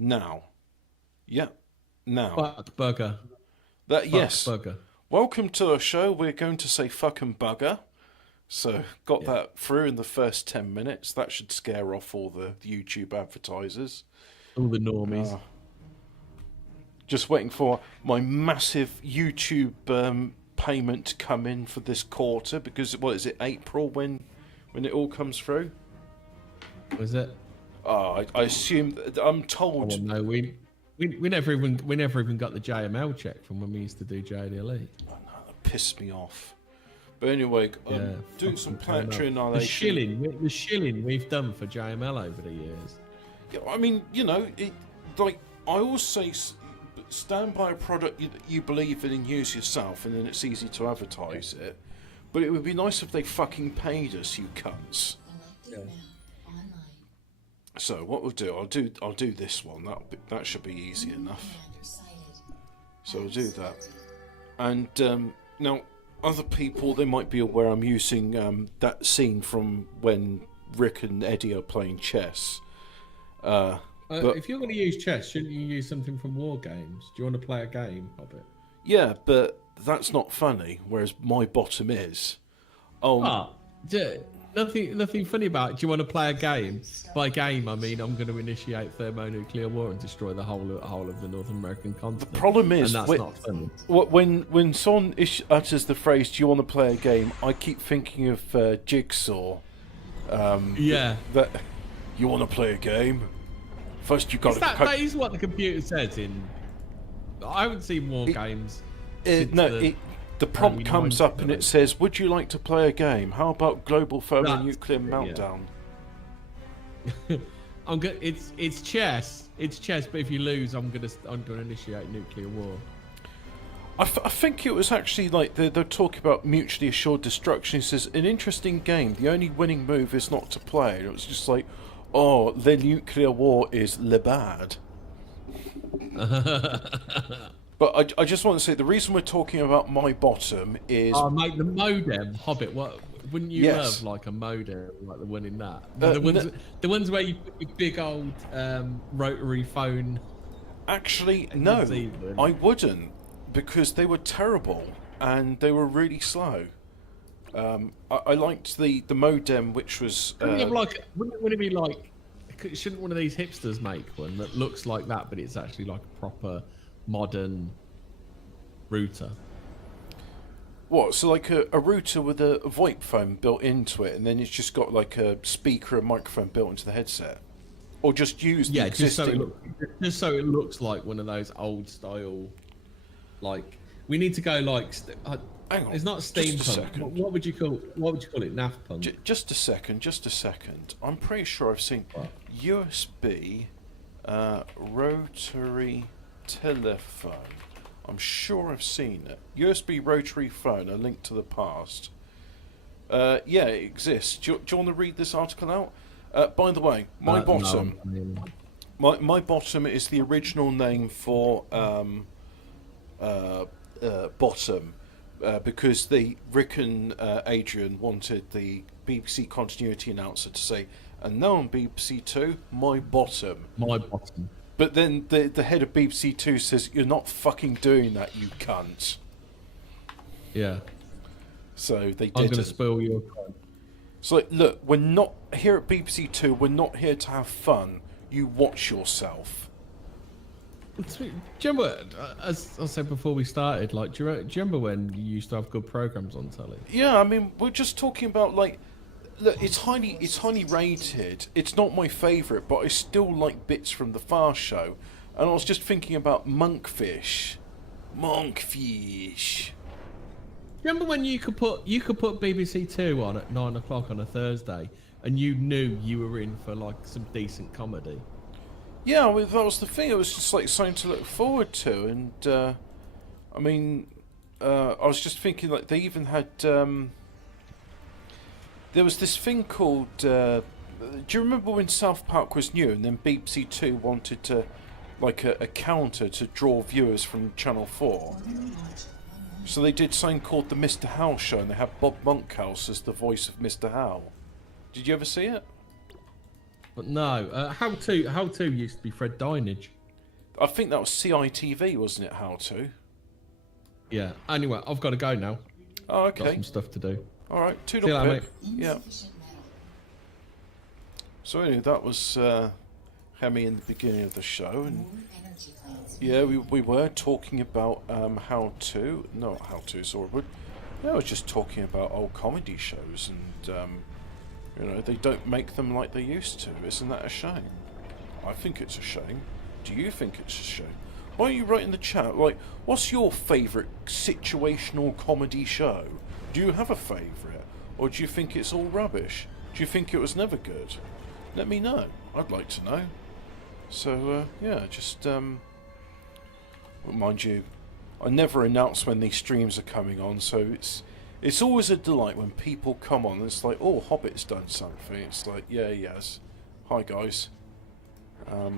Now. Yeah. Now. Fuck bugger. Yes. Bugger. Welcome to the show. We're going to say fucking bugger. So, got that through in the first 10 minutes. That should scare off all the YouTube advertisers. All the normies. Just waiting for my massive YouTube payment to come in for this quarter because, what is it, April when it all comes through? Was it? I assume, I'm told... Oh, no, we never even got the JML check from when we used to do JD Elite. Oh, no, that pissed me off. But anyway, doing some Planetary Annihilation. The shilling we've done for JML over the years. Yeah, I mean, you know, I always say, stand by a product you believe in and use yourself, and then it's easy to advertise it. But it would be nice if they fucking paid us, you cunts. Yeah. So what we'll do, I'll do this one. That should be easy enough. So I'll do that. And now, other people, they might be aware I'm using that scene from when Rick and Eddie are playing chess. But if you're going to use chess, shouldn't you use something from War Games? Do you want to play a game, Hobbit? Yeah, but that's not funny, whereas my bottom is. Nothing funny about it. Do you want to play a game? By game, I mean I'm going to initiate thermonuclear war and destroy the whole of the North American continent. The problem is, and that's not funny. When someone utters the phrase, "Do you want to play a game?" I keep thinking of Jigsaw. That you want to play a game. First, you got to. That is what the computer says in. I haven't seen War Games. The prompt comes up and it says, "Would you like to play a game? How about global thermonuclear meltdown?" It's chess. It's chess. But if you lose, I'm gonna initiate nuclear war. I think it was actually like they're talking about mutually assured destruction. It says, "An interesting game. The only winning move is not to play." And it was just like, "Oh, the nuclear war is le bad." But I just want to say the reason we're talking about my bottom is... Oh, mate, the modem, Hobbit. What wouldn't you love like a modem, like the one in that? The ones where you put your big old rotary phone. Actually, no, I wouldn't, because they were terrible and they were really slow. I liked the modem, which was. Wouldn't it be like? Shouldn't one of these hipsters make one that looks like that, but it's actually like a proper modern router? What? So like a router with a VoIP phone built into it, and then it's just got like a speaker and microphone built into the headset, or just use the existing. Just so it looks like one of those old style. Like we need to go like. Hang on. It's not steampunk. What would you call it? NAF punk. Just a second. I'm pretty sure I've seen USB rotary telephone. I'm sure I've seen it. USB rotary phone, a link to the past. Yeah, it exists. Do you want to read this article out? By the way, my bottom... No, my bottom is the original name for bottom, because Rick and Adrian wanted the BBC continuity announcer to say, "And now on BBC Two, my bottom." My bottom. But then the head of BBC Two says, "You're not fucking doing that, you cunt." Yeah. So they did. I'm going to spoil your fun. So like, look, we're not here at BBC Two. We're not here to have fun. You watch yourself. Do you remember, as I said before we started, like, do you remember when you used to have good programs on telly? Yeah, I mean, we're just talking about like, look, it's highly rated. It's not my favourite, but I still like bits from the Far Show. And I was just thinking about Monkfish. Do you remember when you could put BBC Two on at 9 o'clock on a Thursday, and you knew you were in for like some decent comedy? Yeah, I mean, that was the thing. It was just like something to look forward to, and I mean, I was just thinking like they even had. There was this thing called. Do you remember when South Park was new, and then BBC Two wanted to, like a counter to draw viewers from Channel 4? So they did something called the Mr. Howe Show, and they had Bob Monkhouse as the voice of Mr. Howe. Did you ever see it? But no, how to used to be Fred Dinage. I think that was CITV, wasn't it? How to? Yeah. Anyway, I've got to go now. Oh, Got okay. some stuff to do. All right. See you later, mate. Yeah. So anyway, that was Hemmy in the beginning of the show, and yeah, we were talking about how to, not how to, sorry, but I was just talking about old comedy shows, and you know, they don't make them like they used to. Isn't that a shame? I think it's a shame. Do you think it's a shame? Why don't you write in the chat, like, what's your favourite situational comedy show? Do you have a favourite? Or do you think it's all rubbish? Do you think it was never good? Let me know. I'd like to know. So, yeah, just, mind you, I never announce when these streams are coming on, so it's always a delight when people come on and it's like, oh, Hobbit's done something. It's like, yeah, he has. Hi, guys. But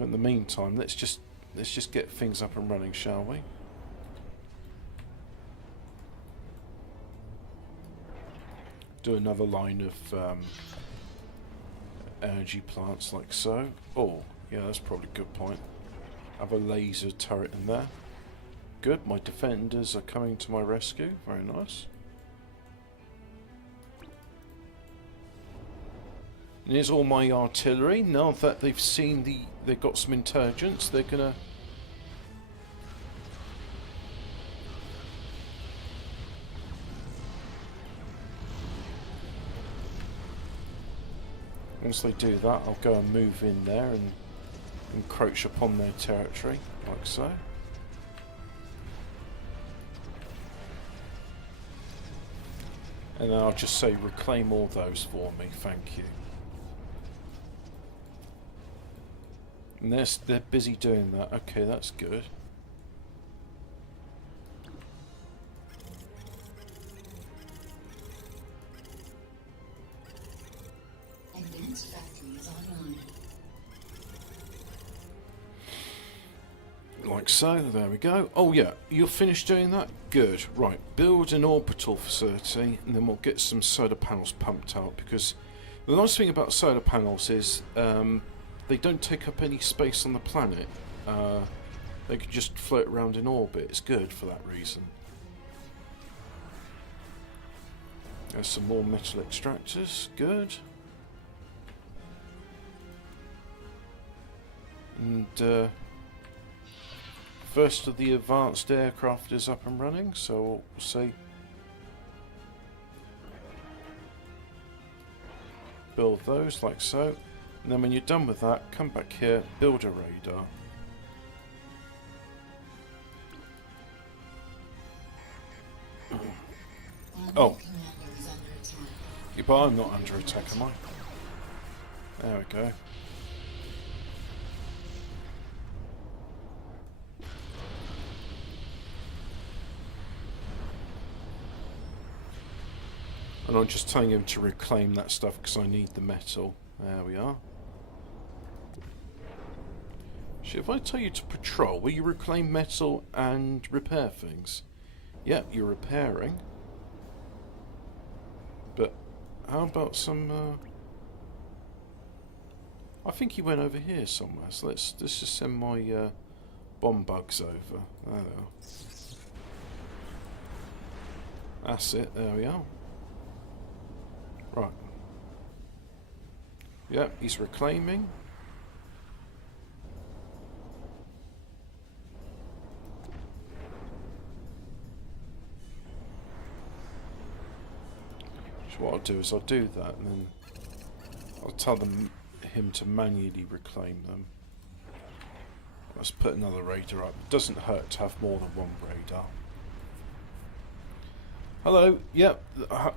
in the meantime, let's just get things up and running, shall we? Do another line of energy plants like so. Oh, yeah, that's probably a good point. Have a laser turret in there. Good, my defenders are coming to my rescue. Very nice. And here's all my artillery. Now that they've seen they've got some intelligence, they're gonna... Once they do that, I'll go and move in there and encroach upon their territory, like so. And then I'll just say, reclaim all those for me, thank you. And they're busy doing that. Okay, that's good. Like so, there we go. Oh yeah, you're finished doing that? Good. Right, build an orbital facility and then we'll get some solar panels pumped out, because the nice thing about solar panels is they don't take up any space on the planet. They can just float around in orbit. It's good for that reason. There's some more metal extractors. Good. And first of the advanced aircraft is up and running, so we'll see. Build those like so. And then when you're done with that, come back here, build a radar. Oh. Yeah, but I'm not under attack, am I? There we go. And I'm just telling him to reclaim that stuff because I need the metal. There we are. Shit, if I tell you to patrol, will you reclaim metal and repair things? Yeah, you're repairing. But how about some... I think he went over here somewhere, so let's just send my bomb bugs over. There they are. That's it, there we are. Right. Yep, he's reclaiming. So what I'll do is I'll do that and then I'll tell him to manually reclaim them. Let's put another radar up. It doesn't hurt to have more than one radar. Hello, yep,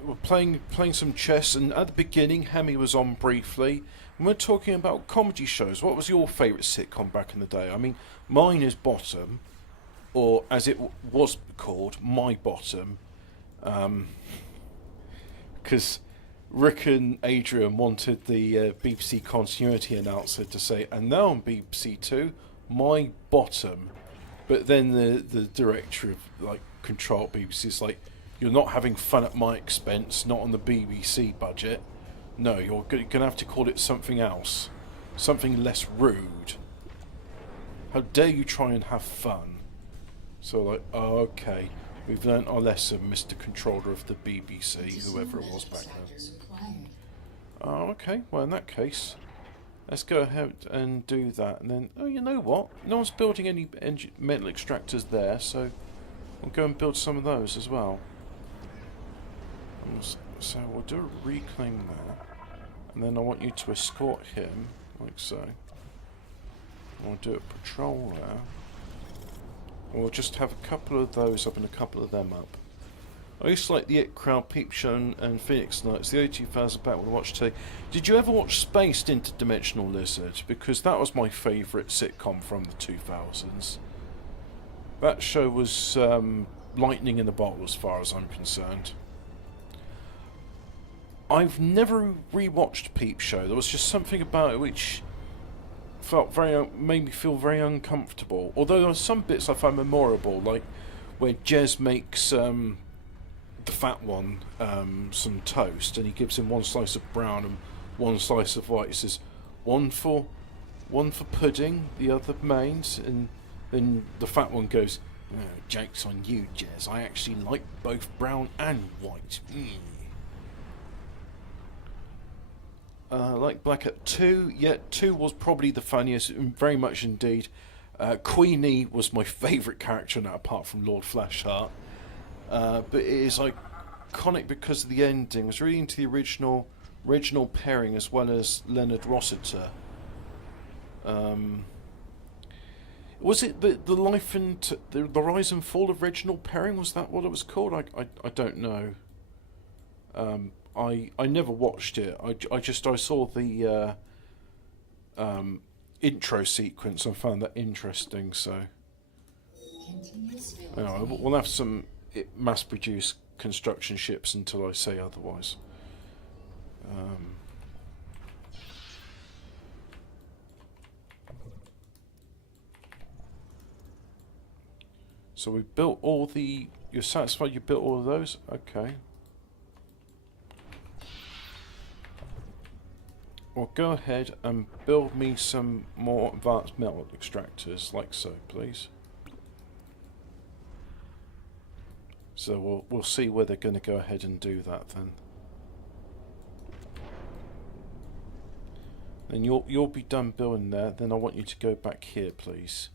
we're playing some chess, and at the beginning Hemmy was on briefly, and we're talking about comedy shows. What was your favourite sitcom back in the day? I mean, mine is Bottom, or as it was called, My Bottom, because Rick and Adrian wanted the BBC continuity announcer to say, and now on BBC Two, My Bottom, but then the director of like Control BBC is like, you're not having fun at my expense, not on the BBC budget. No, you're going to have to call it something else. Something less rude. How dare you try and have fun? So like, oh, okay. We've learnt our lesson, Mr. Controller of the BBC, whoever it was back then. Oh, okay. Well, in that case, let's go ahead and do that. And then, oh, you know what? No one's building any metal extractors there, so we'll go and build some of those as well. So we'll do a reclaim there. And then I want you to escort him, like so. We'll do a patrol there. And we'll just have a couple of those up and a couple of them up. I used to like the It Crowd, Peep Show and Phoenix Nights, the 80,000 back with watch today. Did you ever watch Spaced Interdimensional Lizard? Because that was my favourite sitcom from the 2000s. That show was lightning in the bottle as far as I'm concerned. I've never rewatched Peep Show. There was just something about it which made me feel very uncomfortable. Although there are some bits I find memorable, like where Jez makes the fat one some toast, and he gives him one slice of brown and one slice of white. He says, one for pudding, the other mains, and then the fat one goes, oh, joke's on you, Jez. I actually like both brown and white. Like Black at 2, yeah, 2 was probably the funniest, very much indeed. Queenie was my favourite character in that, apart from Lord Flashheart. But it is iconic because of the ending. I was reading into the original pairing as well as Leonard Rossiter. Was it the life and the rise and fall of Reginald Perring? Was that what it was called? I don't know. I never watched it. I saw the intro sequence and found that interesting. So anyway, we'll have some mass-produced construction ships until I say otherwise. So we built all the... You're satisfied you built all of those? Okay. Well, go ahead and build me some more advanced metal extractors, like so, please. So we'll see where they're going to go ahead and do that then. And you'll be done building there. Then I want you to go back here, please.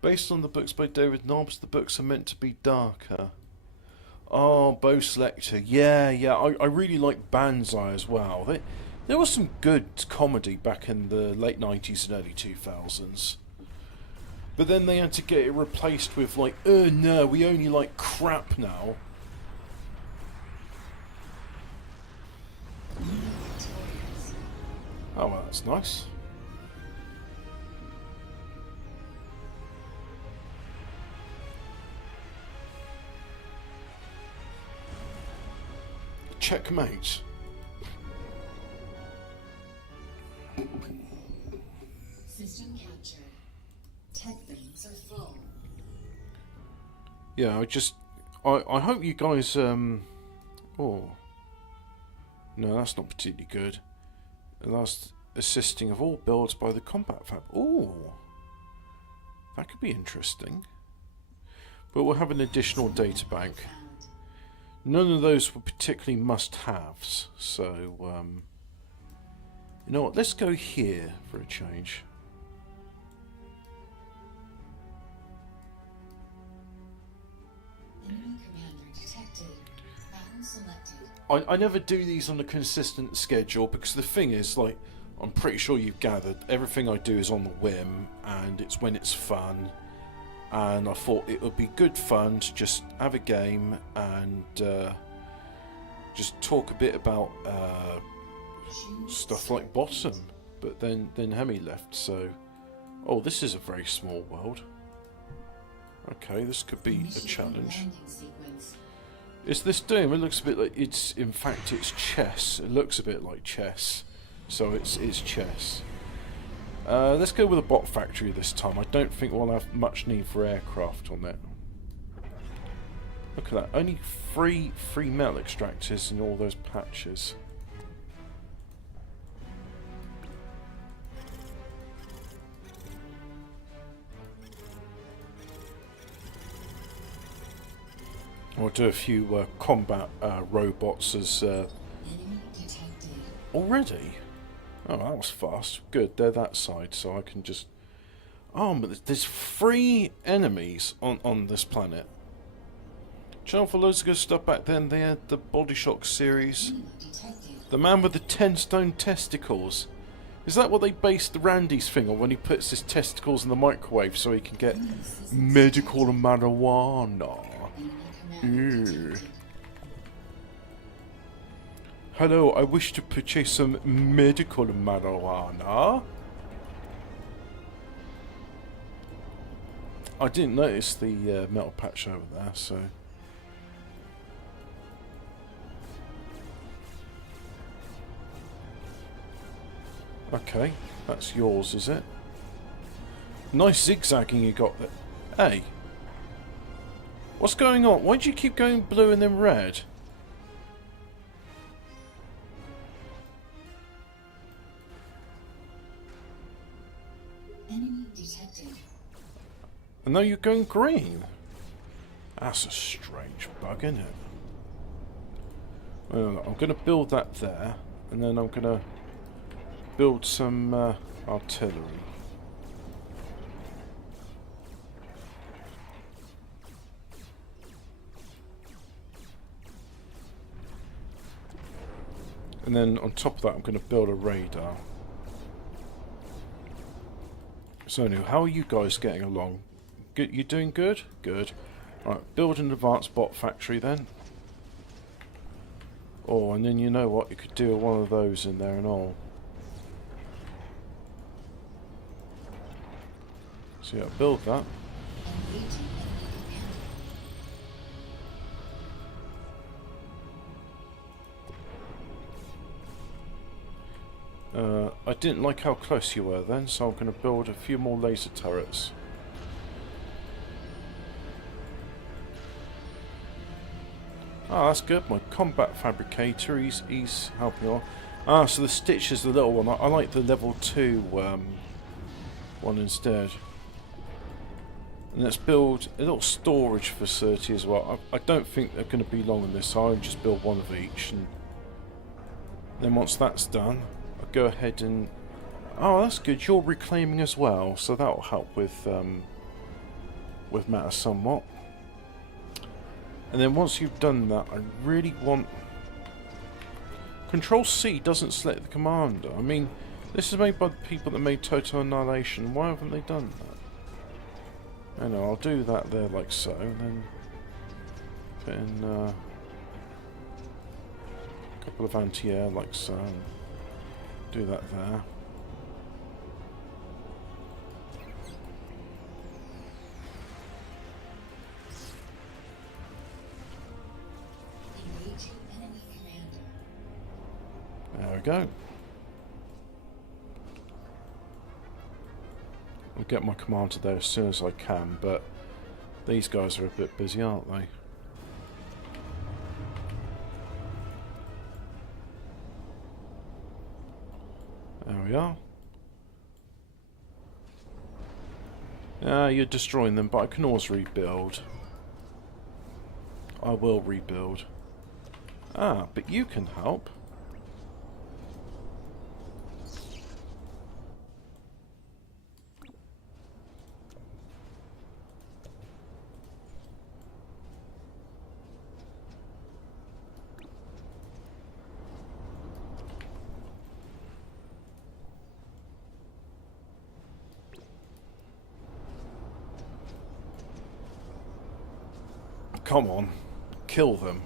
Based on the books by David Nobbs, the books are meant to be darker. Oh, Bo Selector. Yeah. I really like Banzai as well. There was some good comedy back in the late 90s and early 2000s. But then they had to get it replaced with like, oh no, we only like crap now. Oh, well, that's nice. Checkmate. System capture. Tech banks are full. Yeah, I hope you guys oh. No, that's not particularly good. Last assisting of all builds by the Combat Fab. Oh. That could be interesting. But we'll have an additional data bank. None of those were particularly must-haves, so, you know what, let's go here for a change. Enemy commander detected. Battle selected. I never do these on a consistent schedule, because the thing is, like, I'm pretty sure you've gathered, everything I do is on the whim, and it's when it's fun. And I thought it would be good fun to just have a game and just talk a bit about stuff like Bottom. But then Hemmy left, so... Oh, this is a very small world. Okay, this could be a challenge. Is this Doom? It looks a bit like it's... In fact, it's chess. It looks a bit like chess. So it's chess. Let's go with a bot factory this time. I don't think we'll have much need for aircraft on that. Look at that. Only three metal extractors in all those patches. We'll do a few combat robots as... Enemy detected. Already? Oh, that was fast. Good, they're that side, so I can just... Oh, but there's 3 enemies on this planet. Channel for loads of good stuff back then. They had the Body Shock series. Enemy detected. The man with the 10 stone testicles. Is that what they based Randy's thing on when he puts his testicles in the microwave so he can get medical marijuana? Ew. Hello, I wish to purchase some medical marijuana. I didn't notice the metal patch over there, so... Okay, that's yours, is it? Nice zigzagging you got there. Hey! What's going on? Why do you keep going blue and then red? Enemy detected. And now you're going green. That's a strange bug, isn't it? Well, I'm going to build that there, and then I'm going to build some artillery. And then on top of that, I'm going to build a radar. So, now, how are you guys getting along? Good, you doing good? Good. Right, build an advanced bot factory then. Oh, and then you know what? You could do one of those in there and all. So yeah, build that. I didn't like how close you were then, so I'm going to build a few more laser turrets. Ah, that's good. My combat fabricator, he's helping on. Ah, so the Stitch is the little one. I like the level 2 one instead. And let's build a little storage facility as well. I don't think they're going to be long on this, so I'll just build one of each. And then once that's done, I'll go ahead and... Oh, that's good. You're reclaiming as well, so that'll help with matters somewhat. And then once you've done that, I really want... Control C doesn't select the commander. I mean, this is made by the people that made Total Annihilation. Why haven't they done that? I know, I'll do that there like so, and then put in a couple of anti-air like so, and do that there. There we go. I'll get my commander there as soon as I can, but these guys are a bit busy, aren't they? There we are. You're destroying them, but I can always rebuild. I will rebuild. Ah, but you can help. Come on, kill them.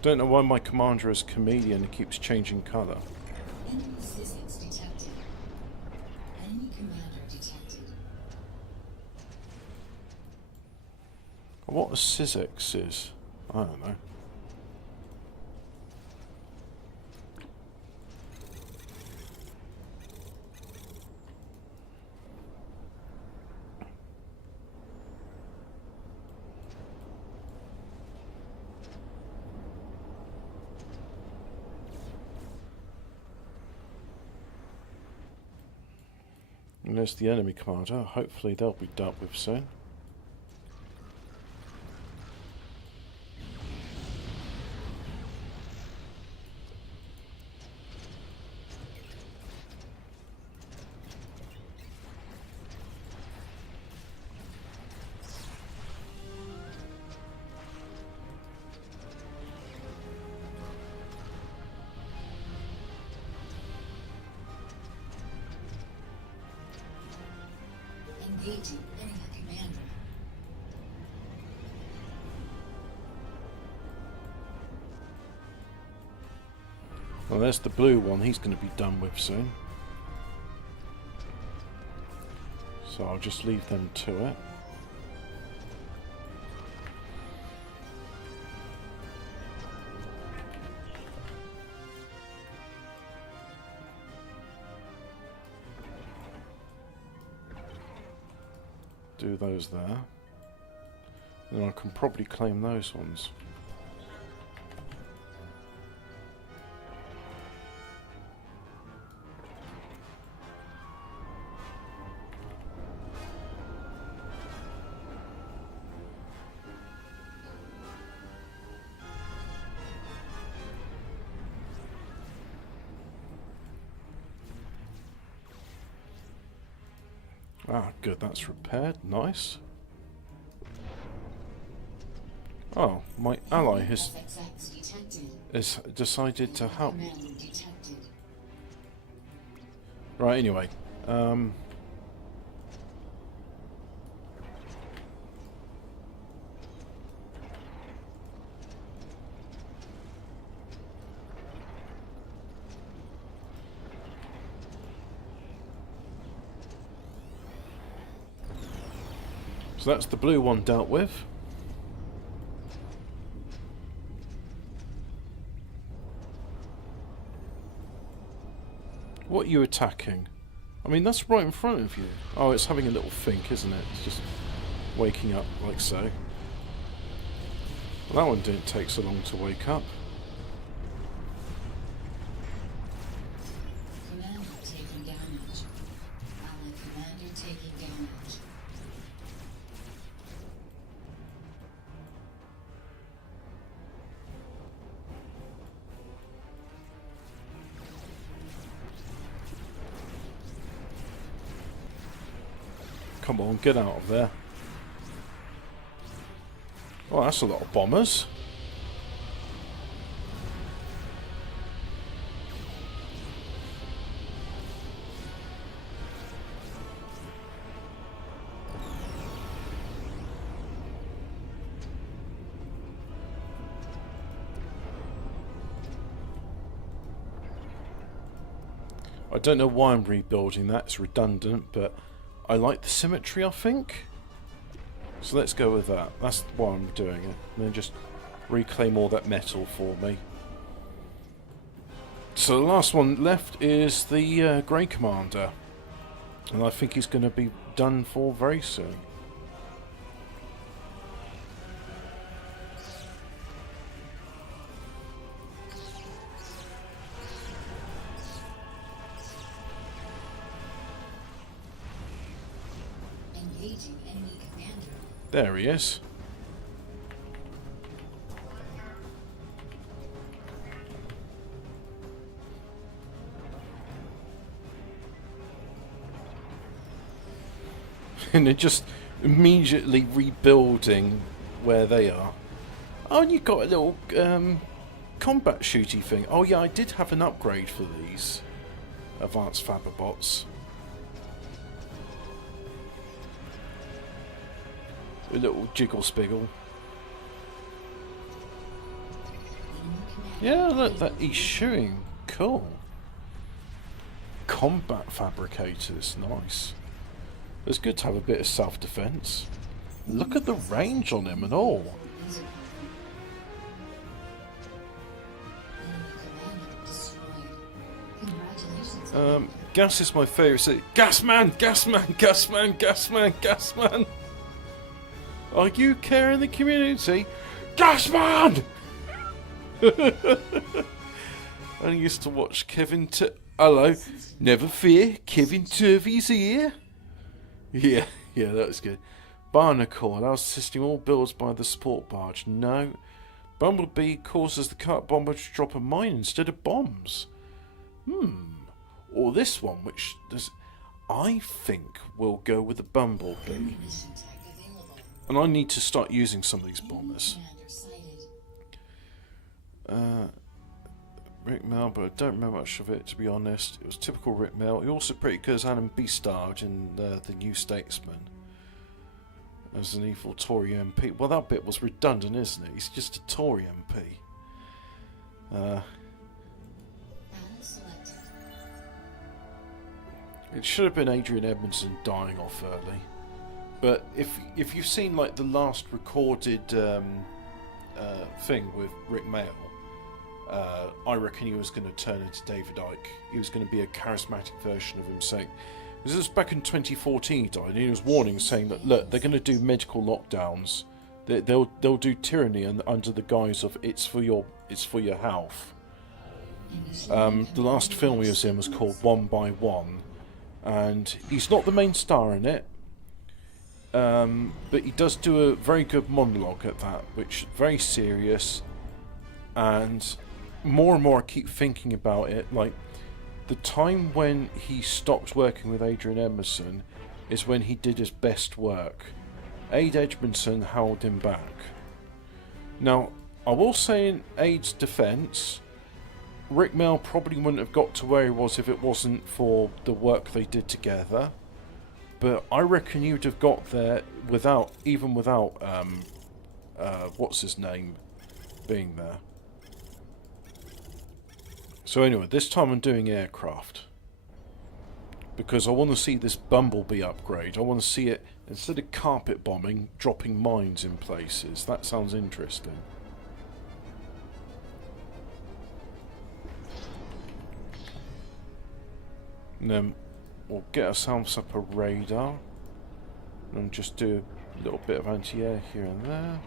Don't know why my commander is a chameleon and keeps changing colour. Enemy physics detected. Enemy commander detected. What a Syzyx is? I don't know. And there's the enemy commander. Hopefully they'll be dealt with soon. Engaging enemy commander. Well, there's the blue one. He's going to be done with soon. So I'll just leave them to it. Do those there. And I can probably claim those ones. Ah, good, that's repaired. Nice. Oh, my ally has decided to help. Right, anyway. So that's the blue one dealt with. What are you attacking? I mean, that's right in front of you. Oh, it's having a little think, isn't it? It's just waking up like so. Well, that one didn't take so long to wake up. Commander taking damage. Allied commander taking damage. Come on, get out of there. Oh, that's a lot of bombers. I don't know why I'm rebuilding that, it's redundant, but I like the symmetry, I think. So let's go with that. That's why I'm doing it. And then just reclaim all that metal for me. So the last one left is the Grey Commander. And I think he's going to be done for very soon. Engaging enemy commander. There he is. And they're just immediately rebuilding where they are. Oh, and you've got a little combat shooty thing. Oh yeah, I did have an upgrade for these advanced Faberbots. A little jiggle spiggle. Yeah, look, that he's shooting. Cool. Combat fabricators, nice. It's good to have a bit of self-defense. Look at the range on him and all. Laser enemy commander destroyed. Congratulations. Gas is my favourite. So, Gasman! Gasman! Gasman! Gasman! Gasman! Are you caring the community? Gasman! I used to watch Kevin Hello. Never fear, Kevin Turvey's here. Yeah, yeah, that was good. Barnacle allows assisting all builds by the support barge. No. Bumblebee causes the cart bomber to drop a mine instead of bombs. Or this one, which does... I think we'll go with the Bumblebee. Mission tech available. And I need to start using some of these bombers. Commander sighted. Rick Mel, but I don't remember much of it, to be honest. It was typical Rick Mel. He also pretty good as Alan Beastard in The New Statesman. As an evil Tory MP. Well, that bit was redundant, isn't it? He's just a Tory MP. Panel selected. It should have been Adrian Edmondson dying off early. But if you've seen like the last recorded thing with Rick Mail, I reckon he was going to turn into David Icke. He was going to be a charismatic version of him saying... This was back in 2014 he died, and he was warning, saying that, look, they're going to do medical lockdowns. They'll do tyranny under the guise of it's for your health. The last film he was in was called One by One, and he's not the main star in it, but he does do a very good monologue at that, which is very serious, and more I keep thinking about it, like, the time when he stopped working with Adrian Edmondson is when he did his best work. Aid Edmondson held him back. Now, I will say in Aid's defence, Rick Mel probably wouldn't have got to where he was if it wasn't for the work they did together. But I reckon he would have got there without what's his name being there. So anyway, this time I'm doing aircraft. Because I want to see this Bumblebee upgrade. I want to see it, instead of carpet bombing, dropping mines in places. That sounds interesting. And then we'll get ourselves up a radar. And just do a little bit of anti-air here and there.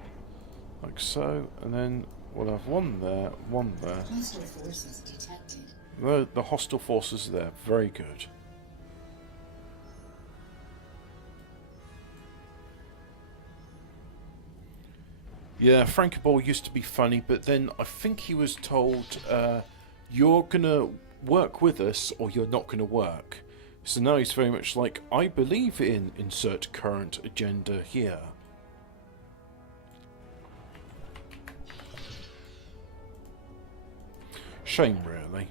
Like so. And then... we'll have one there, one there. Hostile forces detected. The hostile forces are there. Very good. Yeah, Frankie Ball used to be funny, but then I think he was told, you're going to work with us or you're not going to work. So now he's very much like, I believe in insert current agenda here. Shame, really.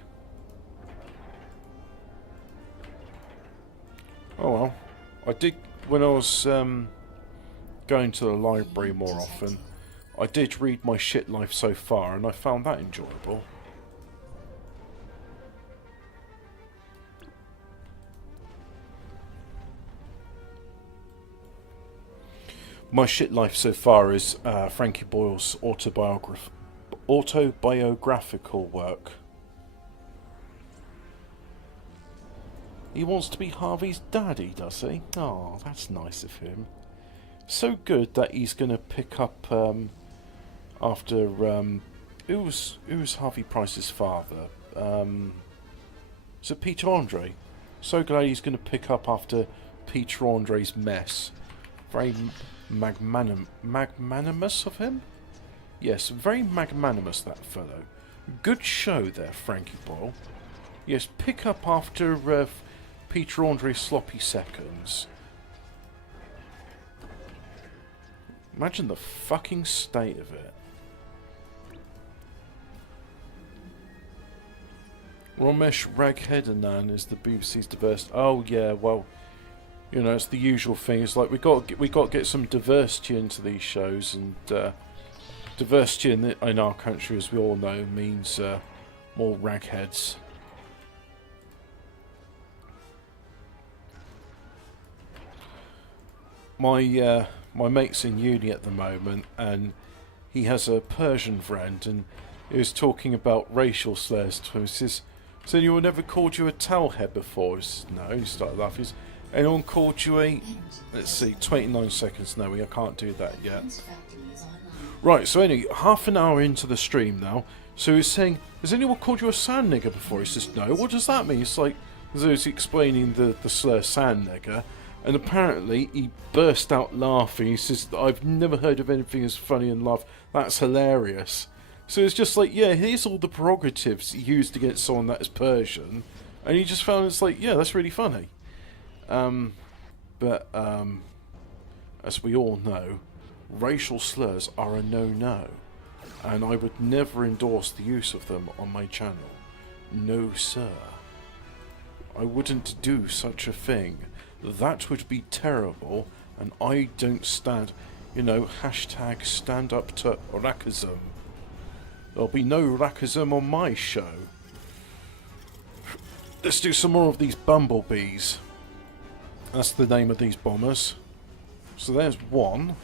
Oh well. I did, when I was going to the library more often, I did read My Shit Life So Far, and I found that enjoyable. My Shit Life So Far is Frankie Boyle's autobiographical work. He wants to be Harvey's daddy, does he? Oh, that's nice of him. So good that he's going to pick up after who's Harvey Price's father? Is it Peter Andre? So glad he's going to pick up after Peter Andre's mess. Very magnanimous of him. Yes, very magnanimous, that fellow. Good show there, Frankie Boyle. Yes, pick up after Peter Andre's sloppy seconds. Imagine the fucking state of it. Ramesh Raghedanan is the BBC's diversity. Oh yeah, well, you know, it's the usual thing. It's like we got to get some diversity into these shows, and diversity in our country, as we all know, means more ragheads. My mate's in uni at the moment, and he has a Persian friend, and he was talking about racial slurs to him. He says, "So anyone ever called you a towelhead before?" He says, "No." He started laughing. He says, "Anyone called you a..." Let's see, 29 seconds. No, I can't do that yet. Right, so anyway, half an hour into the stream now. So he's saying, "Has anyone called you a sand nigger before?" He says, "No." What does that mean? It's like, as though he's explaining the slur sand nigger. And apparently he burst out laughing. He says, I've never heard of anything as funny and laugh. That's hilarious. So it's just like, yeah, here's all the prerogatives used against someone that is Persian. And he just found it's like, yeah, that's really funny. But as we all know, racial slurs are a no-no. And I would never endorse the use of them on my channel. No, sir. I wouldn't do such a thing. That would be terrible, and I don't stand, hashtag stand up to racism. There'll be no racism on my show. Let's do some more of these bumblebees. That's the name of these bombers. So there's one.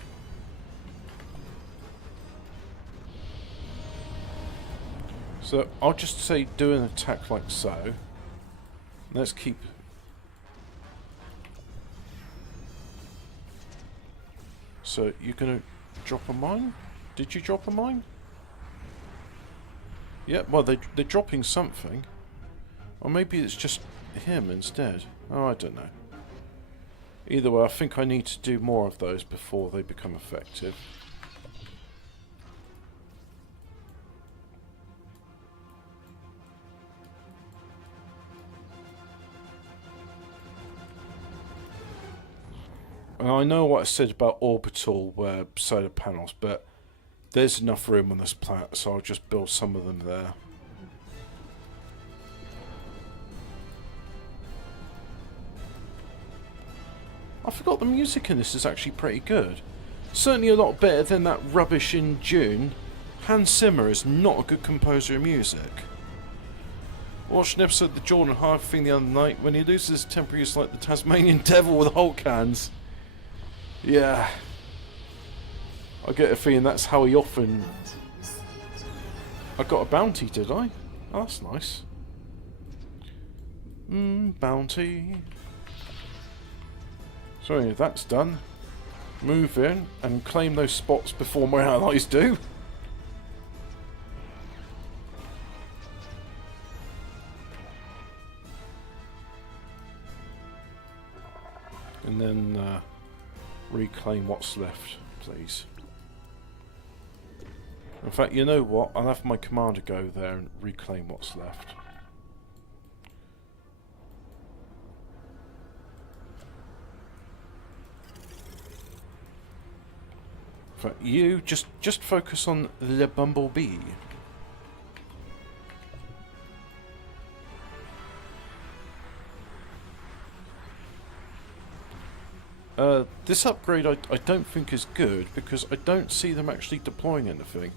So I'll just say do an attack like so. Let's keep... So you're going to drop a mine? Did you drop a mine? Yeah, well they're dropping something. Or maybe it's just him instead. Oh, I don't know. Either way, I think I need to do more of those before they become effective. And I know what I said about orbital solar panels, but there's enough room on this planet, so I'll just build some of them there. I forgot the music in this is actually pretty good. Certainly a lot better than that rubbish in June. Hans Zimmer is not a good composer of music. I watched an episode of the Jordan Hart thing the other night. When he loses his temper, he's like the Tasmanian devil with Hulk hands. Yeah. I get a feeling that's how he often... I got a bounty, did I? Oh, that's nice. Bounty. So that's done. Move in and claim those spots before my allies do. And then reclaim what's left, please. In fact, you know what? I'll have my commander go there and reclaim what's left. In fact, you just focus on the bumblebee. This upgrade I don't think is good because I don't see them actually deploying anything.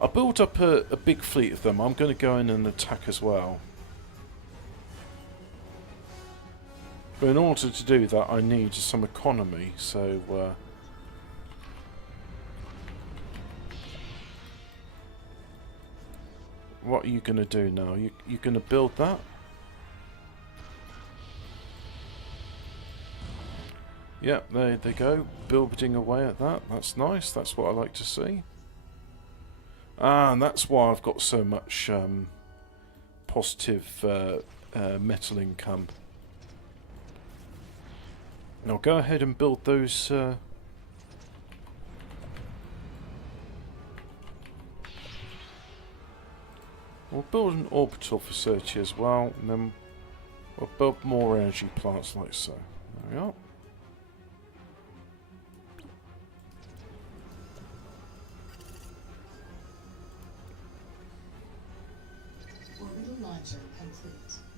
I built up a big fleet of them. I'm going to go in and attack as well. But in order to do that I need some economy, so... what are you going to do now? You're going to build that? Yep, there they go, building away at that. That's nice, that's what I like to see. Ah, and that's why I've got so much positive metal income. Now go ahead and build those... We'll build an orbital facility as well, and then we'll build more energy plants like so. There we are.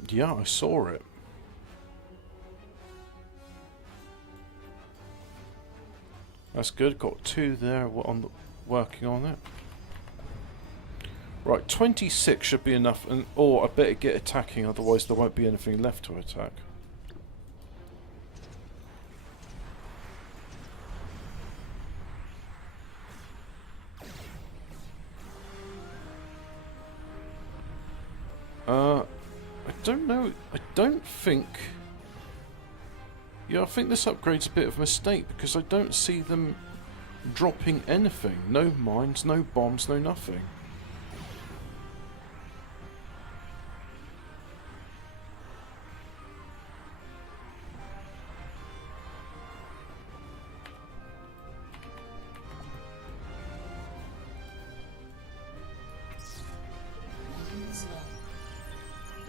Yeah, I saw it. That's good. Got 2 there working on it. Right, 26 should be enough, and I better get attacking, otherwise there won't be anything left to attack. I don't know. I don't think... Yeah, I think this upgrade's a bit of a mistake because I don't see them dropping anything. No mines, no bombs, no nothing.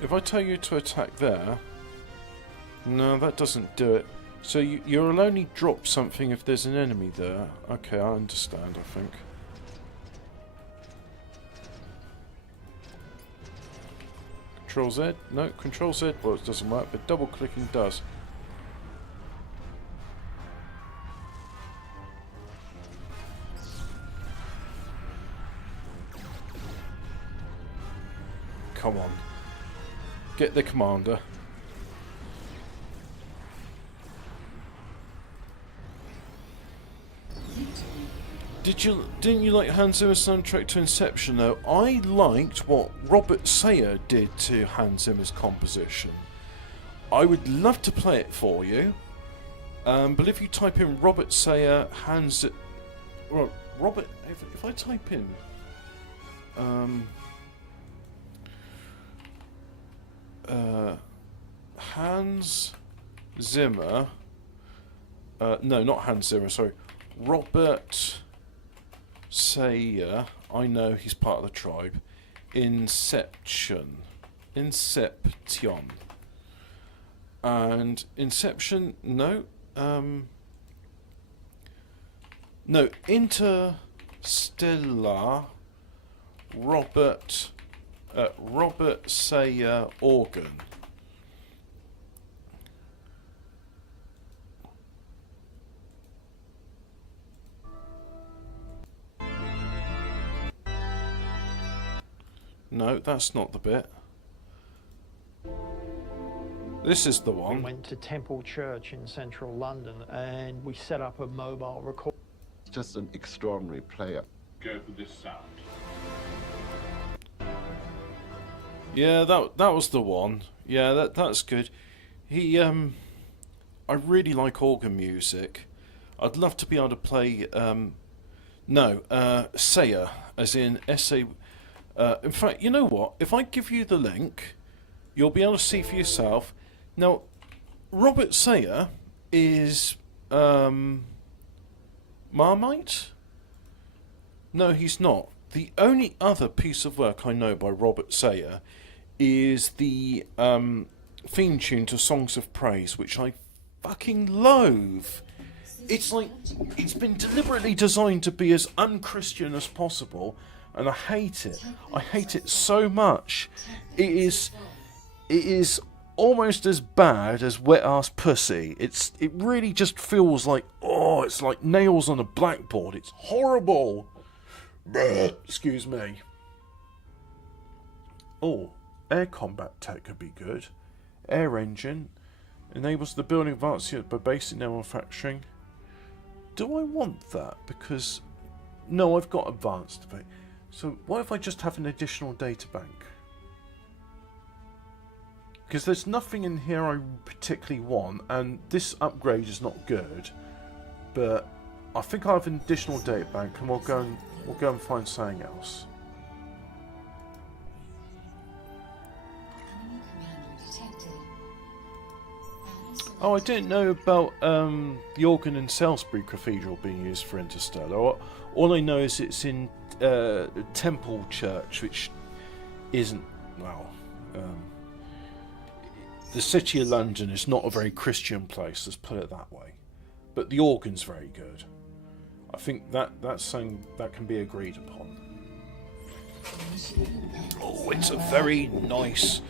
If I tell you to attack there... No, that doesn't do it. So you'll only drop something if there's an enemy there. Okay, I understand, I think. Control Z? No, Control Z, well, it doesn't work, but double clicking does. Come on. Get the commander. Didn't you like Hans Zimmer's soundtrack to Inception though? I liked what Robert Sayer did to Hans Zimmer's composition. I would love to play it for you, but if you type in Robert Sayer Robert, if I type in Hans Zimmer, no, not Hans Zimmer, sorry, Robert Sayer, I know he's part of the tribe. Inception. And Inception, no. No, Interstellar, Robert Sayer organ. No, that's not the bit. This is the one. We went to Temple Church in central London and we set up a mobile record. Just an extraordinary player. Go for this sound. Yeah, that was the one. Yeah, that's good. I really like organ music. I'd love to be able to play Sayer, as in S-A... in fact, you know what? If I give you the link, you'll be able to see for yourself. Now, Robert Sayer is Marmite? No, he's not. The only other piece of work I know by Robert Sayer is the theme tune to Songs of Praise, which I fucking loathe. It's like, it's been deliberately designed to be as unchristian as possible, and I hate it. I hate it so much. It is almost as bad as Wet Ass Pussy. It really just feels like, oh, it's like nails on a blackboard. It's horrible. Excuse me. Oh, air combat tech could be good. Air engine enables the building of advanced by basic manufacturing. Do I want that? Because no, I've got advanced. So what if I just have an additional data bank? Because there's nothing in here I particularly want, and this upgrade is not good. But I think I have an additional data bank, and we'll go and find something else. Oh, I didn't know about the organ in Salisbury Cathedral being used for Interstellar. All I know is it's in Temple Church, which isn't, well, the City of London is not a very Christian place, let's put it that way. But the organ's very good. I think that's something that can be agreed upon. Oh, it's a very nice...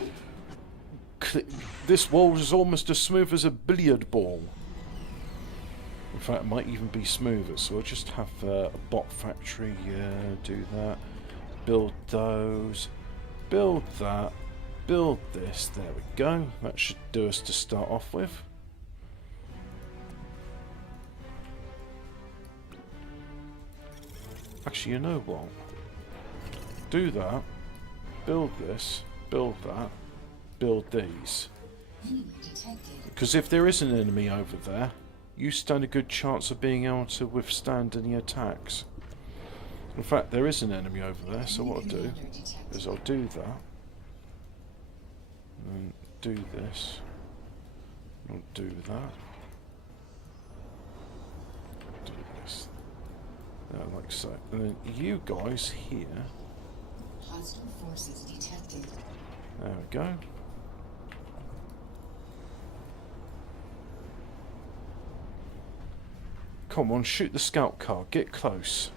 This wall is almost as smooth as a billiard ball. In fact, it might even be smoother. So we'll just have a bot factory. Yeah, do that. Build those. Build that. Build this. There we go. That should do us to start off with. Actually, you know what? Do that. Build this. Build that. Build these. Because if there is an enemy over there, you stand a good chance of being able to withstand any attacks. In fact, there is an enemy over there, so what I'll do is I'll do that. And do this. I'll do that. Do this. Like so. And then you guys here. Hostile forces detected. There we go. Come on, shoot the scout car. Get close.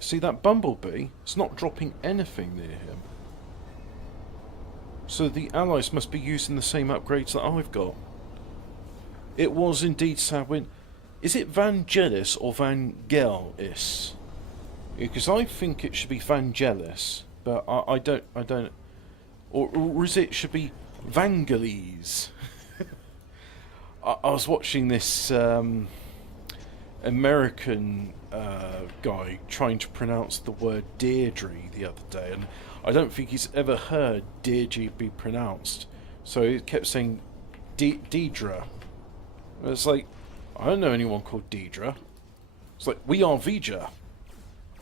See that bumblebee? It's not dropping anything near him. So the allies must be using the same upgrades that I've got. It was indeed Sadwin. Is it Vangelis or Vangelis? Because I think it should be Vangelis, but I don't. Or is it should be Vangelis? I was watching this American guy trying to pronounce the word Deirdre the other day, and I don't think he's ever heard Deirdre be pronounced. So he kept saying Deidre. And it's like, I don't know anyone called Deidre. It's like, we are Vija.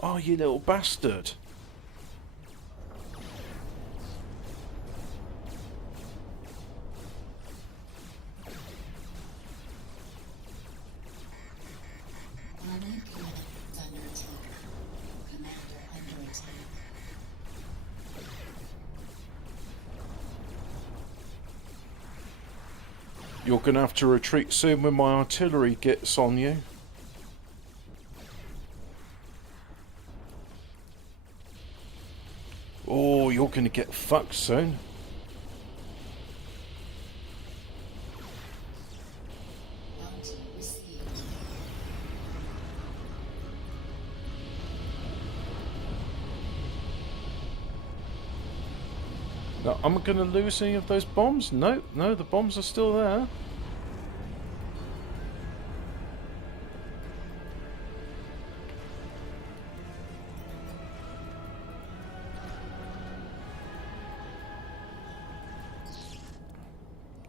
Oh, you little bastard. You're going to have to retreat soon when my artillery gets on you. Oh, you're going to get fucked soon. Now, am I going to lose any of those bombs? No, no, the bombs are still there.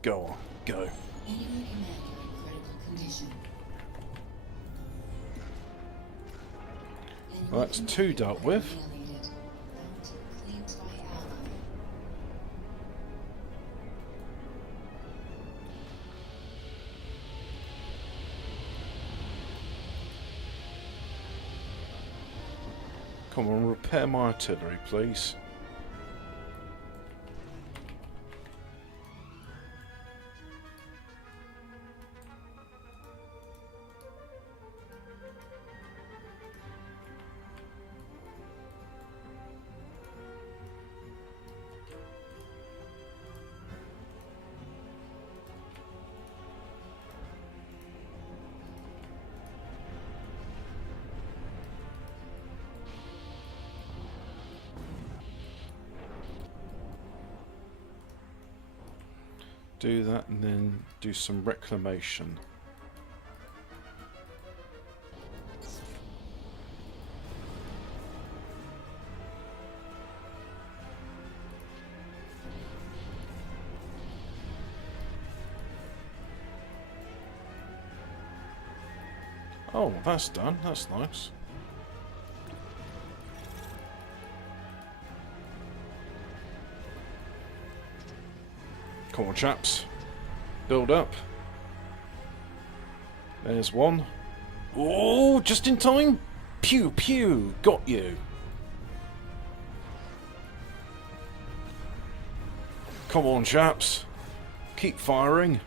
Go on, go. Enemy commander in critical condition. Well, that's two dealt with. Annihilated. Bounty claimed by ally. Come on, repair my artillery, please. Do that and then do some reclamation. Oh, that's done. That's nice. Come on, chaps. Build up. There's one. Oh, just in time. Pew, pew. Got you. Come on, chaps. Keep firing.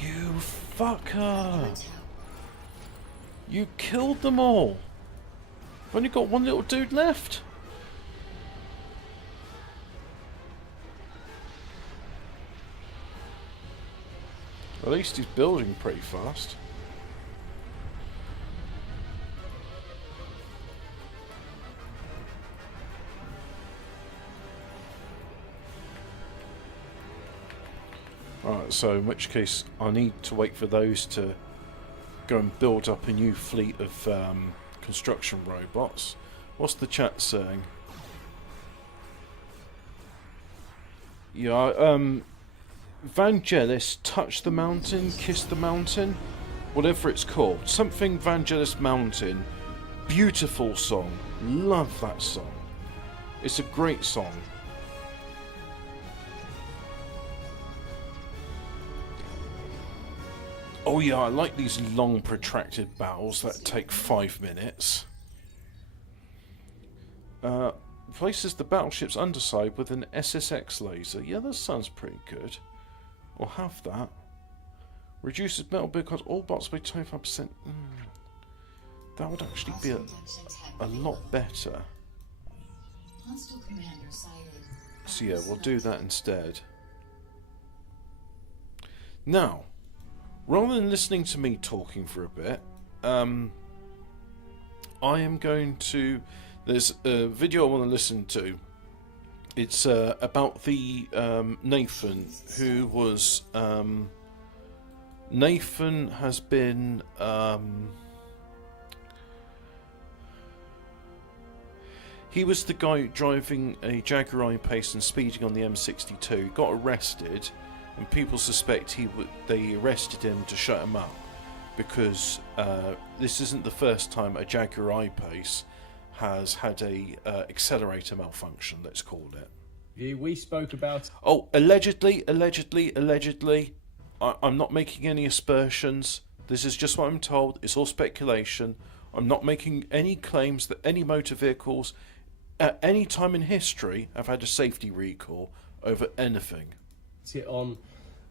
You fucker. You killed them all. I've only got one little dude left. At least he's building pretty fast. Alright, so in which case I need to wait for those to go and build up a new fleet of construction robots. What's the chat saying? Yeah, Vangelis, Touch the Mountain, Kiss the Mountain, whatever it's called. Something Vangelis Mountain. Beautiful song. Love that song. It's a great song. Oh yeah, I like these long protracted battles that take 5 minutes. Places the battleship's underside with an SSX laser. Yeah, that sounds pretty good. or have that. Reduces metal build cost all bots by 25%. That would actually be a lot better. Hostile commander sighted. So yeah, we'll do that instead. Now, rather than listening to me talking for a bit, I am going to... There's a video I want to listen to. It's about the Nathan, who was... Nathan has been... he was the guy driving a Jaguar I-Pace and speeding on the M62. Got arrested, and people suspect they arrested him to shut him up, because this isn't the first time a Jaguar I-Pace has had a accelerator malfunction, let's call it. Yeah, we spoke about... Oh, allegedly. I'm not making any aspersions. This is just what I'm told. It's all speculation. I'm not making any claims that any motor vehicles at any time in history have had a safety recall over anything. it on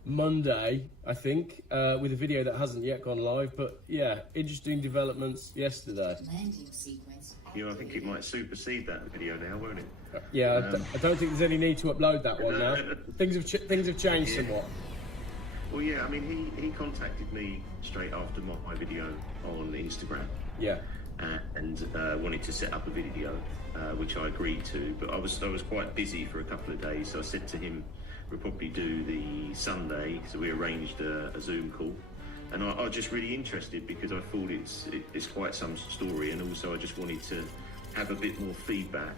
Monday, I think, with a video that hasn't yet gone live. But yeah, interesting developments yesterday. Landing sequence. I think it might supersede that video now, won't it? Yeah, I don't think there's any need to upload that one now. Things have changed somewhat. Well, yeah, I mean, he contacted me straight after my video on Instagram. Yeah. And wanted to set up a video, which I agreed to. But I was quite busy for a couple of days, so I said to him, we'll probably do the Sunday. So we arranged a Zoom call. And I was just really interested because I thought it's quite some story, and also I just wanted to have a bit more feedback.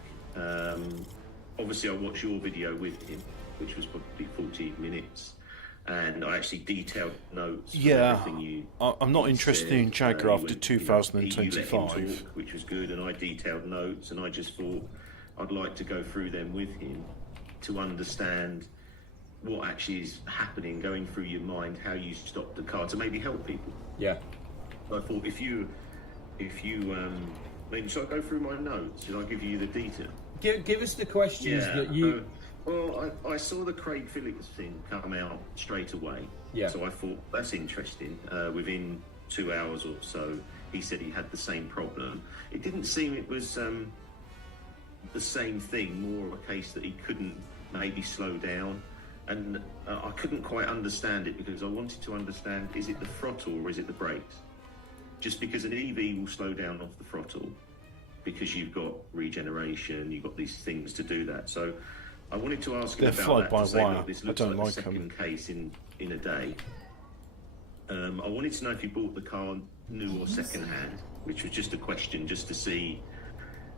Obviously, I watched your video with him, which was probably 40 minutes, and I actually detailed notes. Yeah, everything I'm not interested in Jaguar after you 2025. let him talk, which was good, and I detailed notes, and I just thought I'd like to go through them with him to understand what actually is happening, going through your mind, how you stop the car, to maybe help people. Yeah. I thought if you maybe should I go through my notes? Should I give you the detail? Give us the questions that you... Well, I saw the Craig Phillips thing come out straight away. Yeah. So I thought, that's interesting. Within 2 hours or so, he said he had the same problem. It didn't seem it was the same thing, more of a case that he couldn't maybe slow down. And I couldn't quite understand it, because I wanted to understand, is it the throttle or is it the brakes? Just because an EV will slow down off the throttle because you've got regeneration, you've got these things to do that. So I wanted to ask him They're about flight that. by To say, wire. look, this I looks don't like like the them. second case in a day. I wanted to know if you bought the car new or second hand, which was just a question, just to see,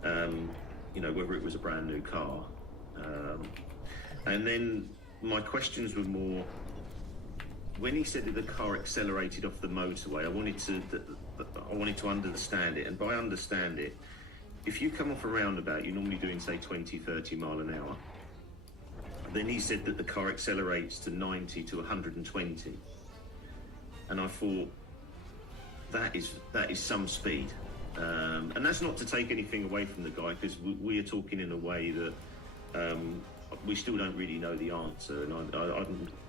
whether it was a brand new car. And then my questions were more, when he said that the car accelerated off the motorway, I wanted to understand it. And by understand it, if you come off a roundabout, you're normally doing, say, 20, 30 mile an hour. Then he said that the car accelerates to 90 to 120. And I thought, that is some speed. And that's not to take anything away from the guy, because we are talking in a way that we still don't really know the answer. And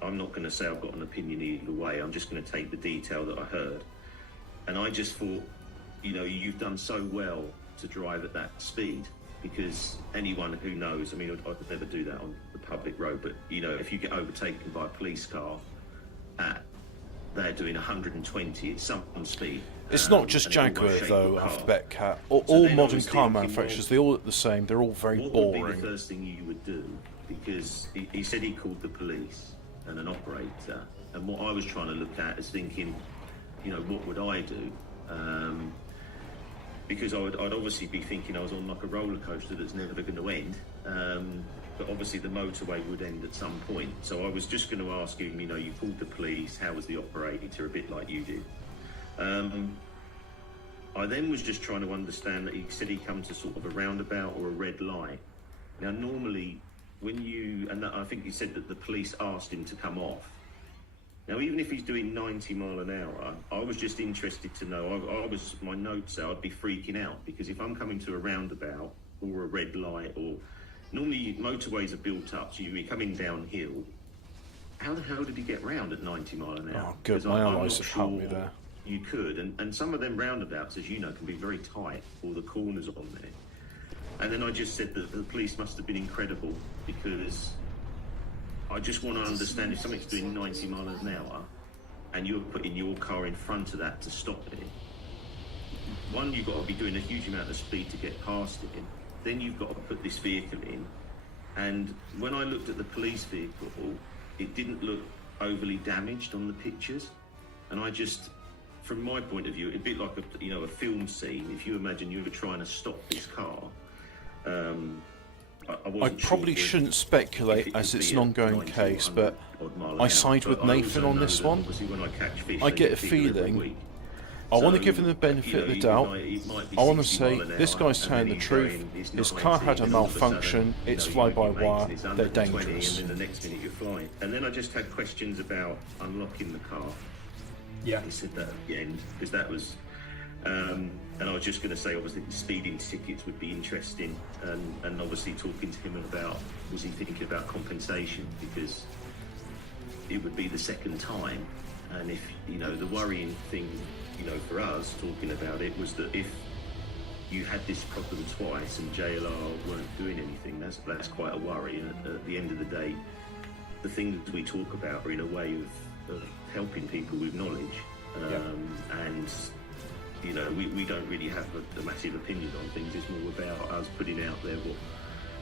I'm not going to say I've got an opinion either way. I'm just going to take the detail that I heard. And I just thought, you've done so well to drive at that speed, because anyone who knows, I mean, I could never do that on the public road, but if you get overtaken by a police car they're doing 120, it's some speed. It's not just Jaguar though, I have to bet, Cat. All modern car manufacturers, they all look the same. They're all very what boring. What would be the first thing you would do? Because he said he called the police and an operator, and what I was trying to look at is thinking, what would I do? Because I'd obviously be thinking I was on like a roller coaster that's never going to end. But obviously the motorway would end at some point. So I was just going to ask him, you called the police, how was the operator, a bit like you did. I then was just trying to understand that he said he come to sort of a roundabout or a red light. Now normally and I think he said that the police asked him to come off. Now, even if he's doing 90 mile an hour, I was just interested to know, my notes say I'd be freaking out, because if I'm coming to a roundabout or a red light, or normally motorways are built up, so you're coming downhill how the hell did he get round at 90 mile an hour? Oh, good. 'Cause My I'm eyes not have helped me sure there. You could, and some of them roundabouts, as you know, can be very tight, or the corners on there. And then I just said that the police must have been incredible, because I just want to understand if something's doing 90 miles an hour and you're putting your car in front of that to stop it. One, you've got to be doing a huge amount of speed to get past it. Then you've got to put this vehicle in. And when I looked at the police vehicle, it didn't look overly damaged on the pictures. And I just, from my point of view, it'd be like a film scene. If you imagine you were trying to stop this car, I probably shouldn't speculate as it's an ongoing case, but I side with Nathan on this one. I get a feeling I want to give him the benefit of the doubt. I want to say this guy's telling the truth. His car had a malfunction. It's fly-by-wire. They're dangerous. And then the next minute you're flying. And then I just had questions about unlocking the car. Yeah. He said that at the end, because that was. And I was just going to say, obviously, the speeding tickets would be interesting, and obviously talking to him about, was he thinking about compensation, because it would be the second time. And if, the worrying thing, for us talking about it was that if you had this problem twice and JLR weren't doing anything, that's quite a worry. And at the end of the day, the things we talk about are in a way of helping people with knowledge. And we don't really have a massive opinion on things. It's more about us putting out there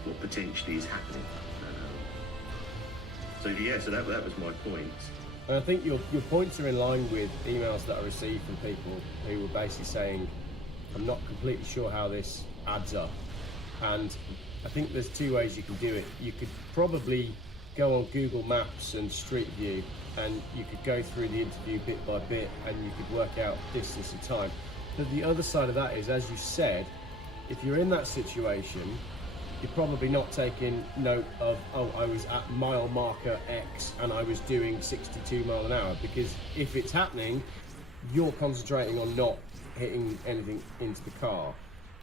what potentially is happening. So that was my point. And I think your points are in line with emails that I received from people who were basically saying, I'm not completely sure how this adds up. And I think there's two ways you can do it. You could probably go on Google Maps and Street View, and you could go through the interview bit by bit, and you could work out distance and time. But the other side of that is, as you said, if you're in that situation, you're probably not taking note of, I was at mile marker X and I was doing 62 mile an hour, because if it's happening, you're concentrating on not hitting anything into the car.